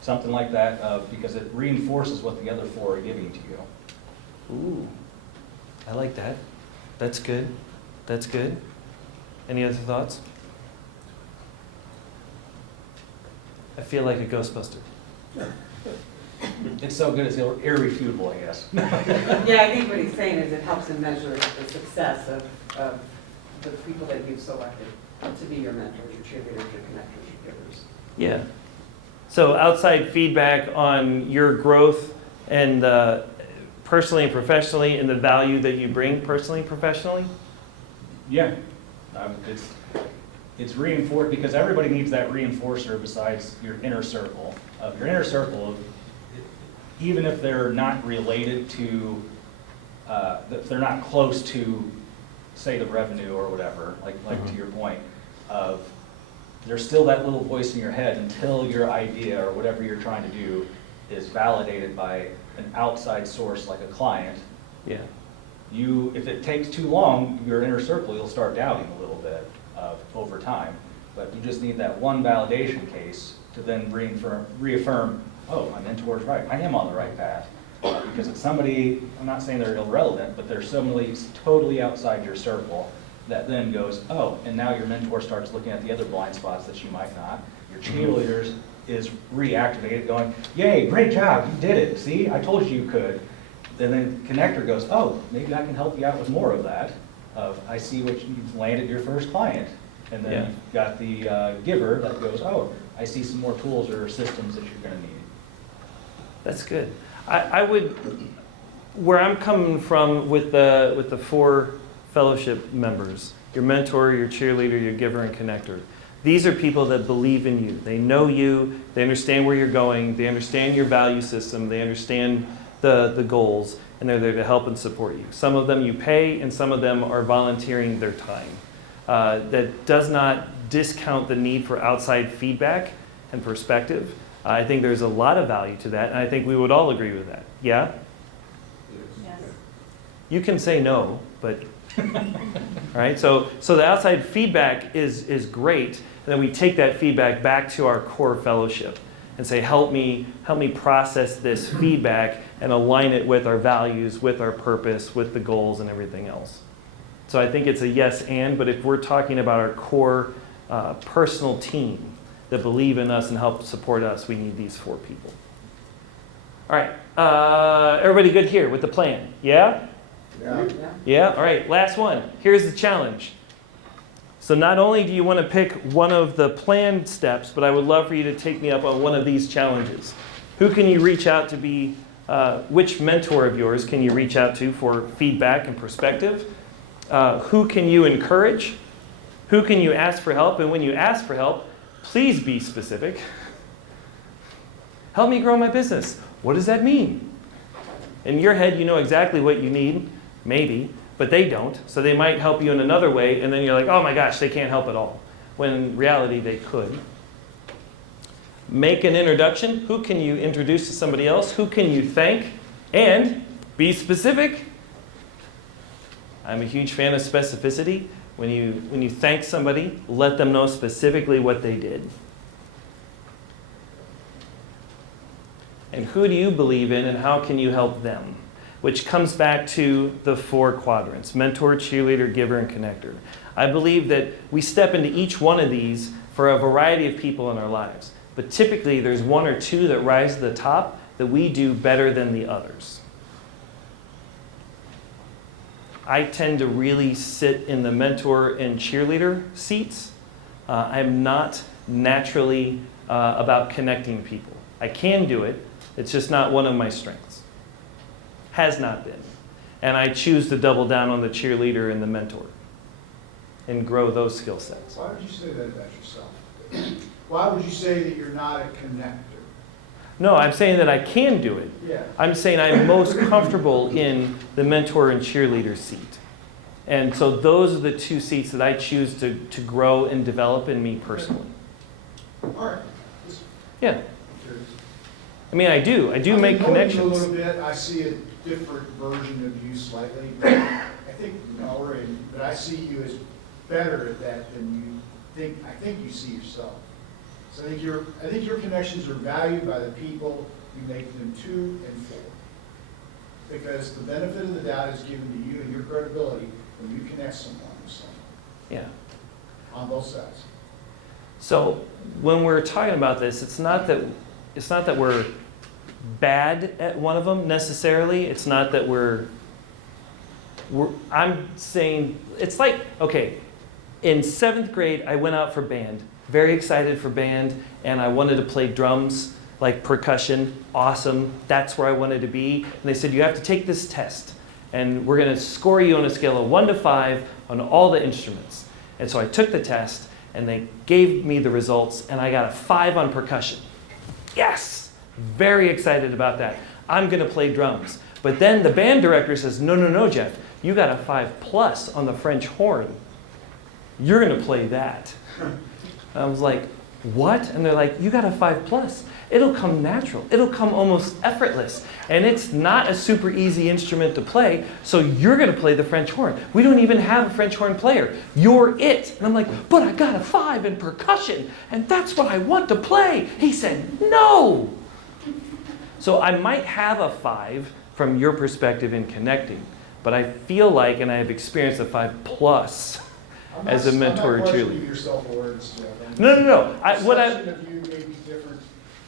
Something like that, because it reinforces what the other 4 are giving to you. Ooh, I like that. That's good. That's good. Any other thoughts? I feel like a Ghostbuster. It's so good, it's irrefutable, I guess. Yeah, I think what he's saying is it helps him measure the success of the people that you've selected to be your mentors, your cheerleaders, your connectors, your givers. Yeah. So outside feedback on your growth and personally and professionally, and the value that you bring personally and professionally? Yeah, it's reinforced, because everybody needs that reinforcer besides your inner circle. Your inner circle, even if they're not related to, if they're not close to, say, the revenue or whatever, like to your point, of there's still that little voice in your head until your idea or whatever you're trying to do is validated by an outside source like a client. Yeah. If it takes too long, your inner circle, you'll start doubting a little bit over time. But you just need that one validation case to then reaffirm, oh, my mentor's right. I am on the right path. Because it's somebody, I'm not saying they're irrelevant, but there's somebody totally outside your circle that then goes, oh, and now your mentor starts looking at the other blind spots that you might not. Your cheerleaders is reactivated, going, yay, great job, you did it. See, I told you could. Then the connector goes, oh, maybe I can help you out with more of that. I see what you've landed your first client. And then you've got the giver that goes, oh, I see some more tools or systems that you're going to need. That's good. I would, where I'm coming from with the 4 fellowship members, your mentor, your cheerleader, your giver, and connector. These are people that believe in you. They know you. They understand where you're going. They understand your value system. They understand the goals, and they're there to help and support you. Some of them you pay, and some of them are volunteering their time. That does not discount the need for outside feedback and perspective. I think there's a lot of value to that, and I think we would all agree with that. Yeah? Yes. You can say no, but all right. So the outside feedback is great. And then we take that feedback back to our core fellowship and say, help me process this feedback and align it with our values, with our purpose, with the goals, and everything else. So I think it's a yes and. But if we're talking about our core personal team that believe in us and help support us, we need these 4 people. All right. Everybody good here with the plan? Yeah? Yeah. Yeah? All right, last one. Here's the challenge. So not only do you want to pick one of the planned steps, but I would love for you to take me up on one of these challenges. Who can you reach out to be, which mentor of yours can you reach out to for feedback and perspective? Who can you encourage? Who can you ask for help? And when you ask for help, please be specific. Help me grow my business. What does that mean? In your head, you know exactly what you need. Maybe, but they don't. So they might help you in another way, and then you're like, oh my gosh, they can't help at all. When in reality, they could. Make an introduction. Who can you introduce to somebody else? Who can you thank? And be specific. I'm a huge fan of specificity. When you thank somebody, let them know specifically what they did. And who do you believe in, and how can you help them? Which comes back to the 4 quadrants: mentor, cheerleader, giver, and connector. I believe that we step into each one of these for a variety of people in our lives. But typically there's 1 or 2 that rise to the top that we do better than the others. I tend to really sit in the mentor and cheerleader seats. I'm not naturally about connecting people. I can do it. It's just not one of my strengths. Has not been. And I choose to double down on the cheerleader and the mentor and grow those skill sets. Why would you say that about yourself? Why would you say that you're not a connector? No, I'm saying that I can do it. Yeah. I'm saying I'm most comfortable in the mentor and cheerleader seat. And so those are the 2 seats that I choose to grow and develop in me personally. All right. Yeah. I mean, I do make connections. A little bit. I see a different version of you slightly. I think but I see you as better at that than you think. I think you see yourself. So I think your connections are valued by the people you make them to and for. Because the benefit of the doubt is given to you and your credibility when you connect someone with someone. Yeah. On both sides. So when we're talking about this, it's not that we're bad at one of them necessarily. It's not that I'm saying, it's like, okay, in 7th grade, I went out for band, very excited for band, and I wanted to play drums, like percussion, awesome, that's where I wanted to be. And they said, you have to take this test, and we're gonna score you on a scale of 1 to 5 on all the instruments. And so I took the test, and they gave me the results, and I got a 5 on percussion. Yes, very excited about that. I'm gonna play drums. But then the band director says, no, no, no, Jeff, you got a 5+ on the French horn. You're gonna play that. I was like, what? And they're like, you got a 5+. It'll come natural. It'll come almost effortless. And it's not a super easy instrument to play, so you're gonna play the French horn. We don't even have a French horn player. You're it. And I'm like, but I got a 5 in percussion, and that's what I want to play. He said, no. So I might have a 5 from your perspective in connecting, but I feel like, and I have experienced a 5+ as a mentor or cheerleader. I'm not questioning your self-awareness, Jeff. No, no, no. Perception of you may be different.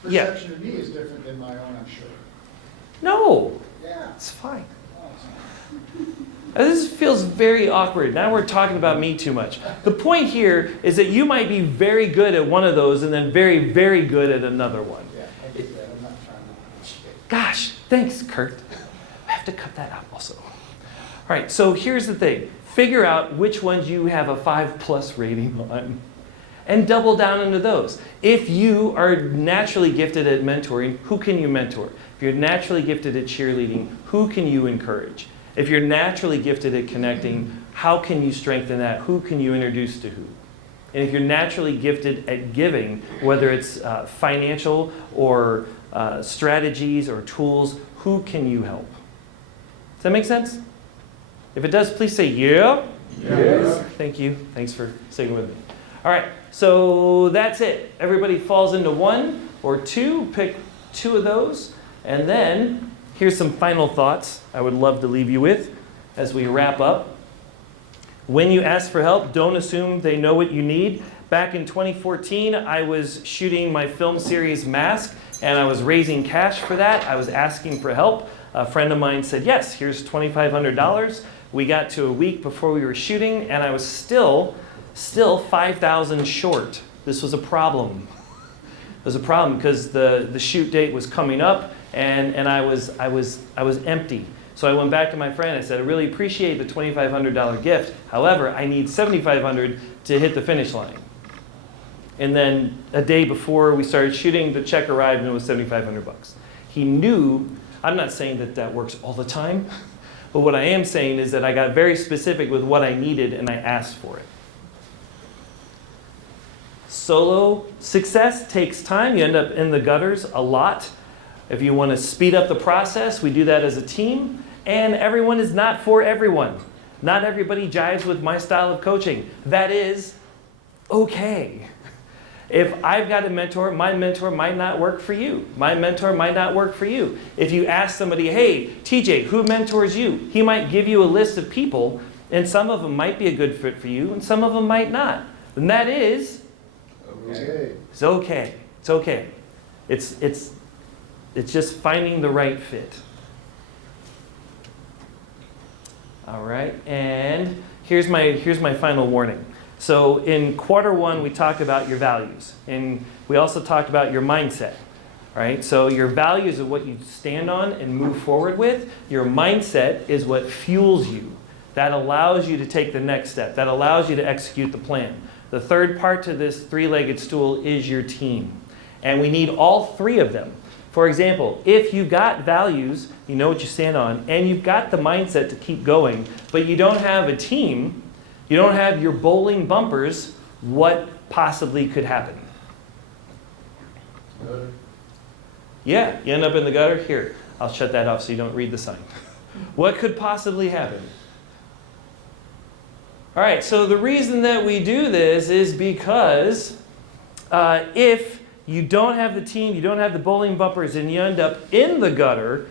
Yeah. Perception of me is different than my own, I'm sure. No, Yeah. it's fine. Oh, it's not. This feels very awkward. Now we're talking about me too much. The point here is that you might be very good at one of those and then very, very good at another one. Yeah, I get that. I'm not trying to. Gosh, thanks, Kurt. I have to cut that out also. All right, so here's the thing. Figure out which ones you have a 5+ rating on and double down into those. If you are naturally gifted at mentoring, who can you mentor? If you're naturally gifted at cheerleading, who can you encourage? If you're naturally gifted at connecting, how can you strengthen that? Who can you introduce to who? And if you're naturally gifted at giving, whether it's financial or strategies or tools, who can you help? Does that make sense? If it does, please say yeah. Yes. Thank you. Thanks for sticking with me. All right, so that's it. Everybody falls into 1 or 2. Pick 2 of those. And then here's some final thoughts I would love to leave you with as we wrap up. When you ask for help, don't assume they know what you need. Back in 2014, I was shooting my film series Mask, and I was raising cash for that. I was asking for help. A friend of mine said, yes, here's $2,500. We got to a week before we were shooting, and I was still $5,000 short. This was a problem. It was a problem because the shoot date was coming up, and I was empty. So I went back to my friend. I said, I really appreciate the $2,500 gift. However, I need $7,500 to hit the finish line. And then a day before we started shooting, the check arrived and it was $7,500. He knew. I'm not saying that that works all the time, but what I am saying is that I got very specific with what I needed and I asked for it. Solo success takes time. You end up in the gutters a lot. If you want to speed up the process, we do that as a team. And everyone is not for everyone. Not everybody jives with my style of coaching. That is okay. If I've got a mentor, my mentor might not work for you. My mentor might not work for you. If you ask somebody, hey, TJ, who mentors you? He might give you a list of people, and some of them might be a good fit for you, and some of them might not. And that is Okay. It's okay. It's okay. It's just finding the right fit. All right, and here's my final warning. So in quarter 1, we talked about your values, and we also talked about your mindset. Right? So your values are what you stand on and move forward with. Your mindset is what fuels you. That allows you to take the next step. That allows you to execute the plan. The third part to this 3-legged stool is your team. And we need all 3 of them. For example, if you've got values, you know what you stand on, and you've got the mindset to keep going, but you don't have a team, you don't have your bowling bumpers, what possibly could happen? Yeah, you end up in the gutter. Here, I'll shut that off so you don't read the sign. What could possibly happen? All right, so the reason that we do this is because if you don't have the team, you don't have the bowling bumpers, and you end up in the gutter,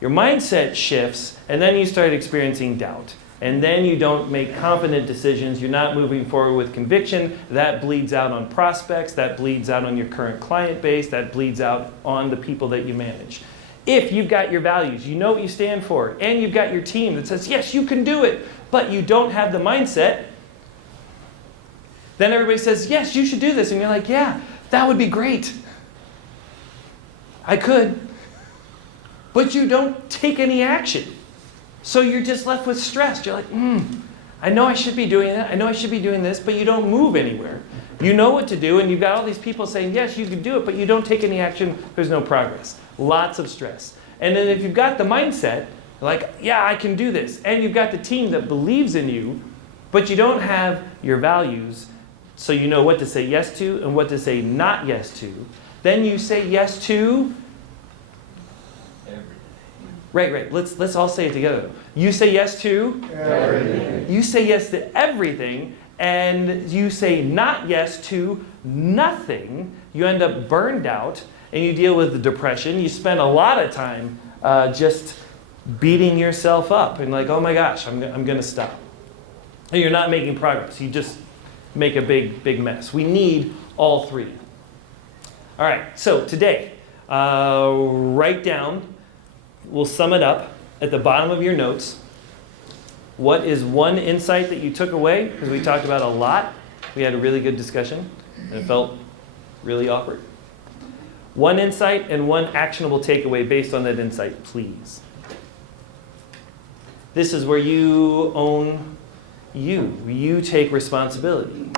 your mindset shifts, and then you start experiencing doubt. And then you don't make confident decisions. You're not moving forward with conviction. That bleeds out on prospects. That bleeds out on your current client base. That bleeds out on the people that you manage. If you've got your values, you know what you stand for, and you've got your team that says, yes, you can do it, but you don't have the mindset, then everybody says, yes, you should do this. And you're like, yeah, that would be great. I could. But you don't take any action. So you're just left with stress. You're like, I know I should be doing that. I know I should be doing this, but you don't move anywhere. You know what to do, and you've got all these people saying, yes, you can do it, but you don't take any action. There's no progress. Lots of stress. And then if you've got the mindset, like, yeah, I can do this, and you've got the team that believes in you, but you don't have your values, so you know what to say yes to and what to say not yes to, then you say yes to Right. Let's all say it together. You say yes to everything. You say yes to everything, and you say not yes to nothing. You end up burned out, and you deal with the depression. You spend a lot of time just beating yourself up and like, oh my gosh, I'm going to stop. And you're not making progress. You just make a big mess. We need all three. All right. So today, write down. We'll sum it up at the bottom of your notes. What is one insight that you took away? Because we talked about a lot. We had a really good discussion, and it felt really awkward. One insight and one actionable takeaway based on that insight, please. This is where you own you. You take responsibility.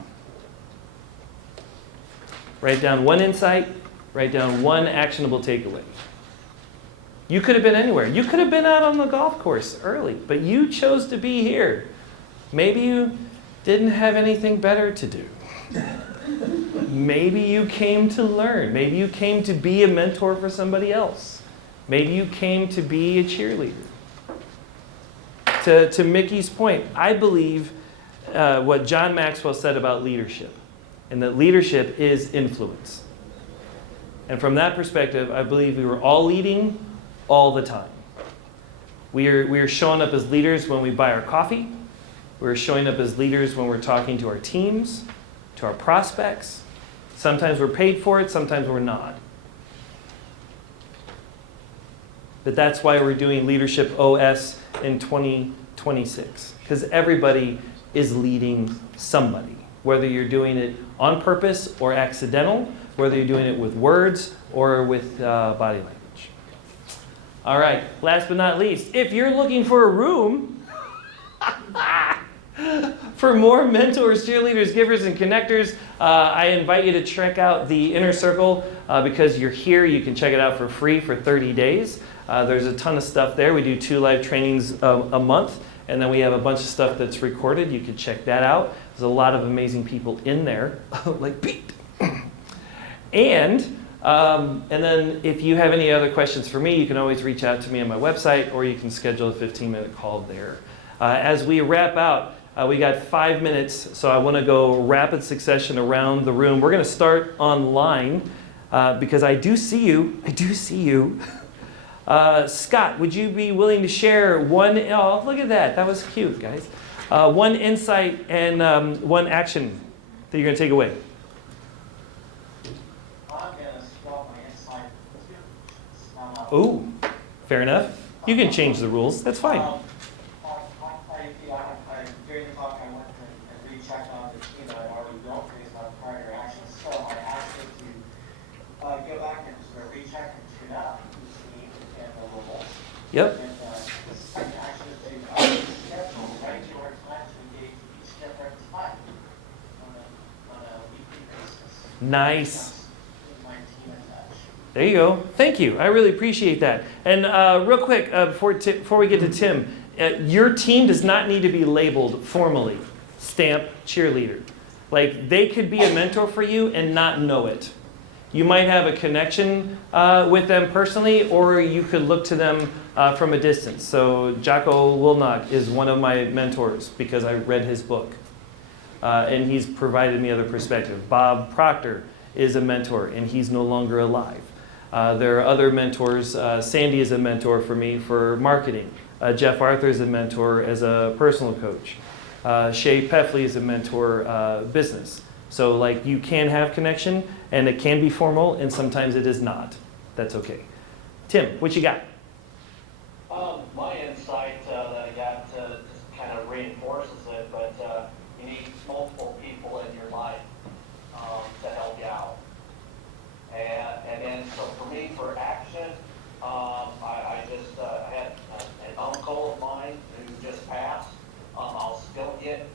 Write down one insight. Write down one actionable takeaway. You could have been anywhere. You could have been out on the golf course early, but you chose to be here. Maybe you didn't have anything better to do. Maybe you came to learn. Maybe you came to be a mentor for somebody else. Maybe you came to be a cheerleader. To Mickey's point, I believe what John Maxwell said about leadership, and that leadership is influence. And from that perspective, I believe we were all leading all the time. We are showing up as leaders when we buy our coffee. We're showing up as leaders when we're talking to our teams, to our prospects. Sometimes we're paid for it, sometimes we're not. But that's why we're doing Leadership O.S. in 2026. Because everybody is leading somebody. Whether you're doing it on purpose or accidental, whether you're doing it with words or with body language. All right, last but not least, if you're looking for a room for more mentors, cheerleaders, givers, and connectors, I invite you to check out the Inner Circle because you're here. You can check it out for free for 30 days. There's a ton of stuff there. We do 2 live trainings a month, and then we have a bunch of stuff that's recorded. You can check that out. There's a lot of amazing people in there, like Pete. And then if you have any other questions for me, you can always reach out to me on my website, or you can schedule a 15-minute call there. As we wrap out, we got 5 minutes, so I want to go rapid succession around the room. We're going to start online because I do see you. I do see you. Scott, would you be willing to share one? Oh, look at that. That was cute, guys. One insight and one action that you're going to take away. Ooh, fair enough. You can change the rules. That's fine. During the talk, I went and rechecked on the team that I already built based on prior actions. So I asked it to go back and sort of recheck and tune up the team and the rules. Yep. And the second action is to schedule regular time to engage each different time on a weekly basis. Nice. My team in touch. There you go. Thank you. I really appreciate that. And real quick, before we get to Tim, your team does not need to be labeled formally, stamp cheerleader. Like, they could be a mentor for you and not know it. You might have a connection with them personally, or you could look to them from a distance. So Jocko Wilnock is one of my mentors because I read his book. And he's provided me other perspective. Bob Proctor is a mentor, and he's no longer alive. There are other mentors. Sandy is a mentor for me for marketing. Jeff Arthur is a mentor as a personal coach. Shay Peffley is a mentor business. So like you can have connection and it can be formal and sometimes it is not. That's okay. Tim, what you got? My insight that I got just kind of reinforces it, but you need multiple people in your life to help you out. And then, so for me, for action, I just had an uncle of mine who just passed. I'll still get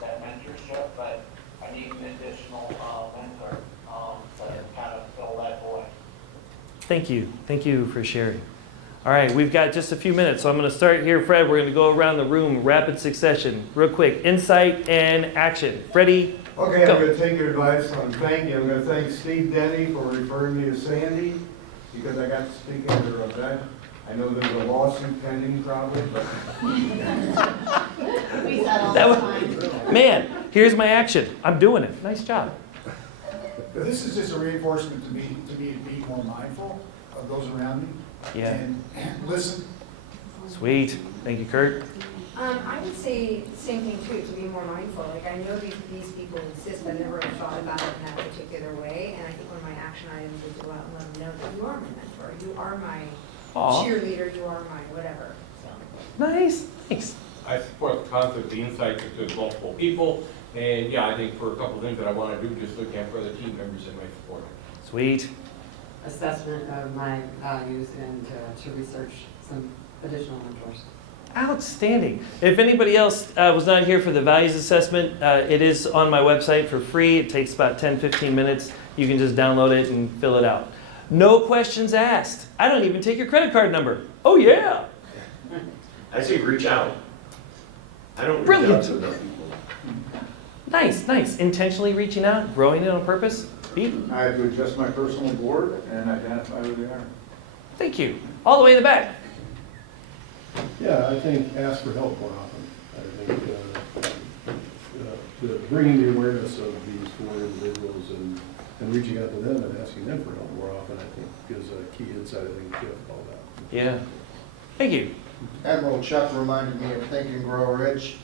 that mentorship, but I need an additional mentor to kind of fill that void. Thank you. Thank you for sharing. All right, we've got just a few minutes, so I'm going to start here, Fred. We're going to go around the room, rapid succession, real quick. Insight and action. Freddie, Okay, go. I'm going to take your advice on thank you. I'm going to thank Steve Denny for referring me to Sandy because I got to speak at her event. I know there's a lawsuit pending probably, but We settle That all was- the time. Man, here's my action. I'm doing it. Nice job. But this is just a reinforcement to me to be more mindful of those around me. Yeah. And listen. Sweet. Thank you, Kurt. I would say same thing too, to be more mindful. Like I know these people exist, but I never really thought about it in that particular way. And I think one of my action items is to go out and let them know that you are my mentor, you are my Aw. cheerleader, you are my whatever. So. Nice. Thanks. I support the concept, the insight that there's multiple people, and yeah, I think for a couple of things that I want to do, just look at for other team members that might support it. Sweet. Assessment of my values and to research some additional mentors. Outstanding. If anybody else was not here for the values assessment, it is on my website for free. It takes about 10-15 minutes. You can just download it and fill it out. No questions asked. I don't even take your credit card number. Oh, yeah. I say reach out. I don't reach Brilliant. out to enough people. Nice, nice. Intentionally reaching out, growing it on purpose. Pete? I have to adjust my personal board and identify who they are. Thank you. All the way in the back. Yeah, I think ask for help more often. I think bringing the awareness of these four individuals and reaching out to them and asking them for help more often, I think, is a key insight of leadership, all that. Yeah. Thank you. Admiral Chuck reminded me of Think and Grow Rich.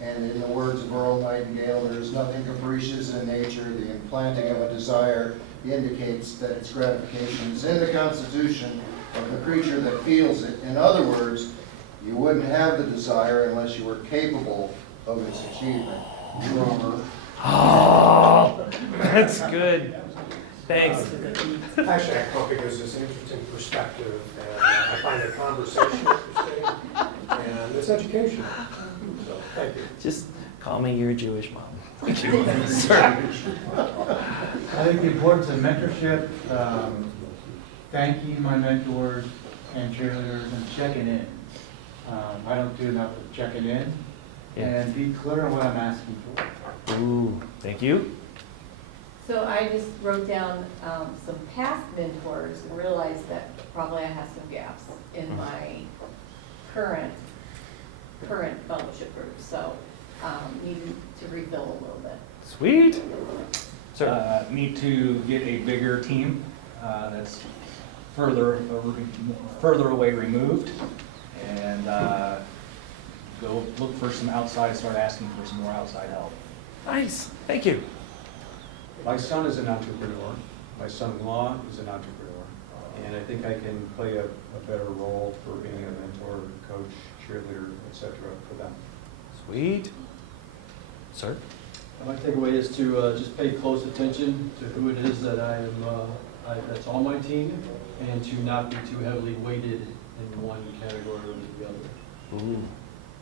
And in the words of Earl Nightingale, there is nothing capricious in nature. The implanting of a desire indicates that its gratification is in the constitution of the creature that feels it. In other words, you wouldn't have the desire unless you were capable of its achievement. Drummer. Oh, that's good. Thanks. Actually, I come because it's an interesting perspective, and I find the conversation interesting, and it's educational. So, thank you. Just call me your Jewish mom. Thank you, sir. I think the importance of mentorship, thanking my mentors and cheerleaders and checking in. I don't do enough of checking in and be clear on what I'm asking for. Ooh, thank you. So I just wrote down some past mentors and realized that probably I have some gaps in my current fellowship group. So need to refill a little bit. Sweet. Sir. Need to get a bigger team that's further away removed, and go look for some outside, start asking for some more outside help. Nice. Thank you. My son is an entrepreneur. My son-in-law is an entrepreneur. And I think I can play a better role for being a mentor, coach, cheerleader, etc. for them. Sweet. Sir? My takeaway is to just pay close attention to who it is that that's on my team, and to not be too heavily weighted in one category or the other. Ooh.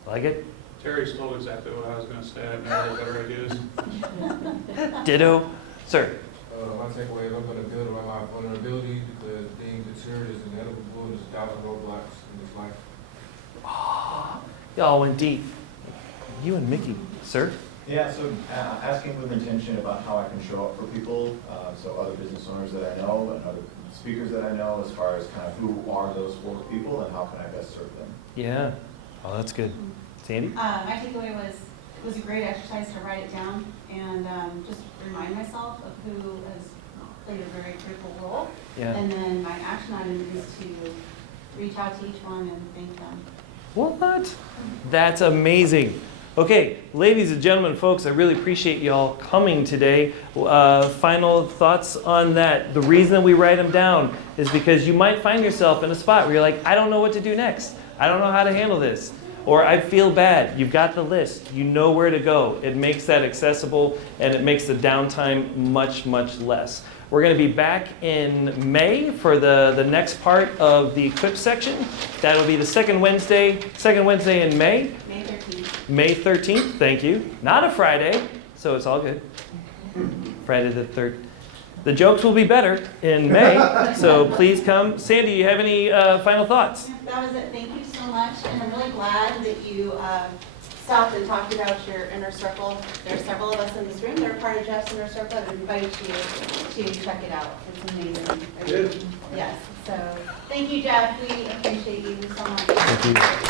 Like it? Terry stole exactly what I was going to say. I have no better ideas. Ditto. Sir? My takeaway is I'm going to build around my vulnerability because being deterred is inevitable and there's 1,000 roadblocks in this life. Oh, y'all went deep. You and Mickey. Sir? Yeah, so asking with intention about how I can show up for people, so other business owners that I know and other speakers that I know, as far as kind of who are those four people and how can I best serve them. Yeah. Oh, that's good. Sandy? My takeaway was, it was a great exercise to write it down and just remind myself of who has played a very critical role. Yeah. And then my action item is to reach out to each one and thank them. What? That's amazing. Okay, ladies and gentlemen, folks, I really appreciate y'all coming today. Final thoughts on that. The reason that we write them down is because you might find yourself in a spot where you're like, I don't know what to do next. I don't know how to handle this. Or I feel bad. You've got the list. You know where to go. It makes that accessible and it makes the downtime much, much less. We're going to be back in May for the next part of the Equip section. That'll be the second Wednesday in May. May 13th. May 13th, thank you. Not a Friday, so it's all good. Friday the 3rd. The jokes will be better in May, so please come. Sandy, you have any final thoughts? That was it. Thank you so much. And I'm really glad that you stopped and talked about your inner circle. There are several of us in this room that are part of Jeff's inner circle. I invite you to check it out. It's amazing. Good. Yes. So thank you, Jeff. We appreciate you so much. Thank you.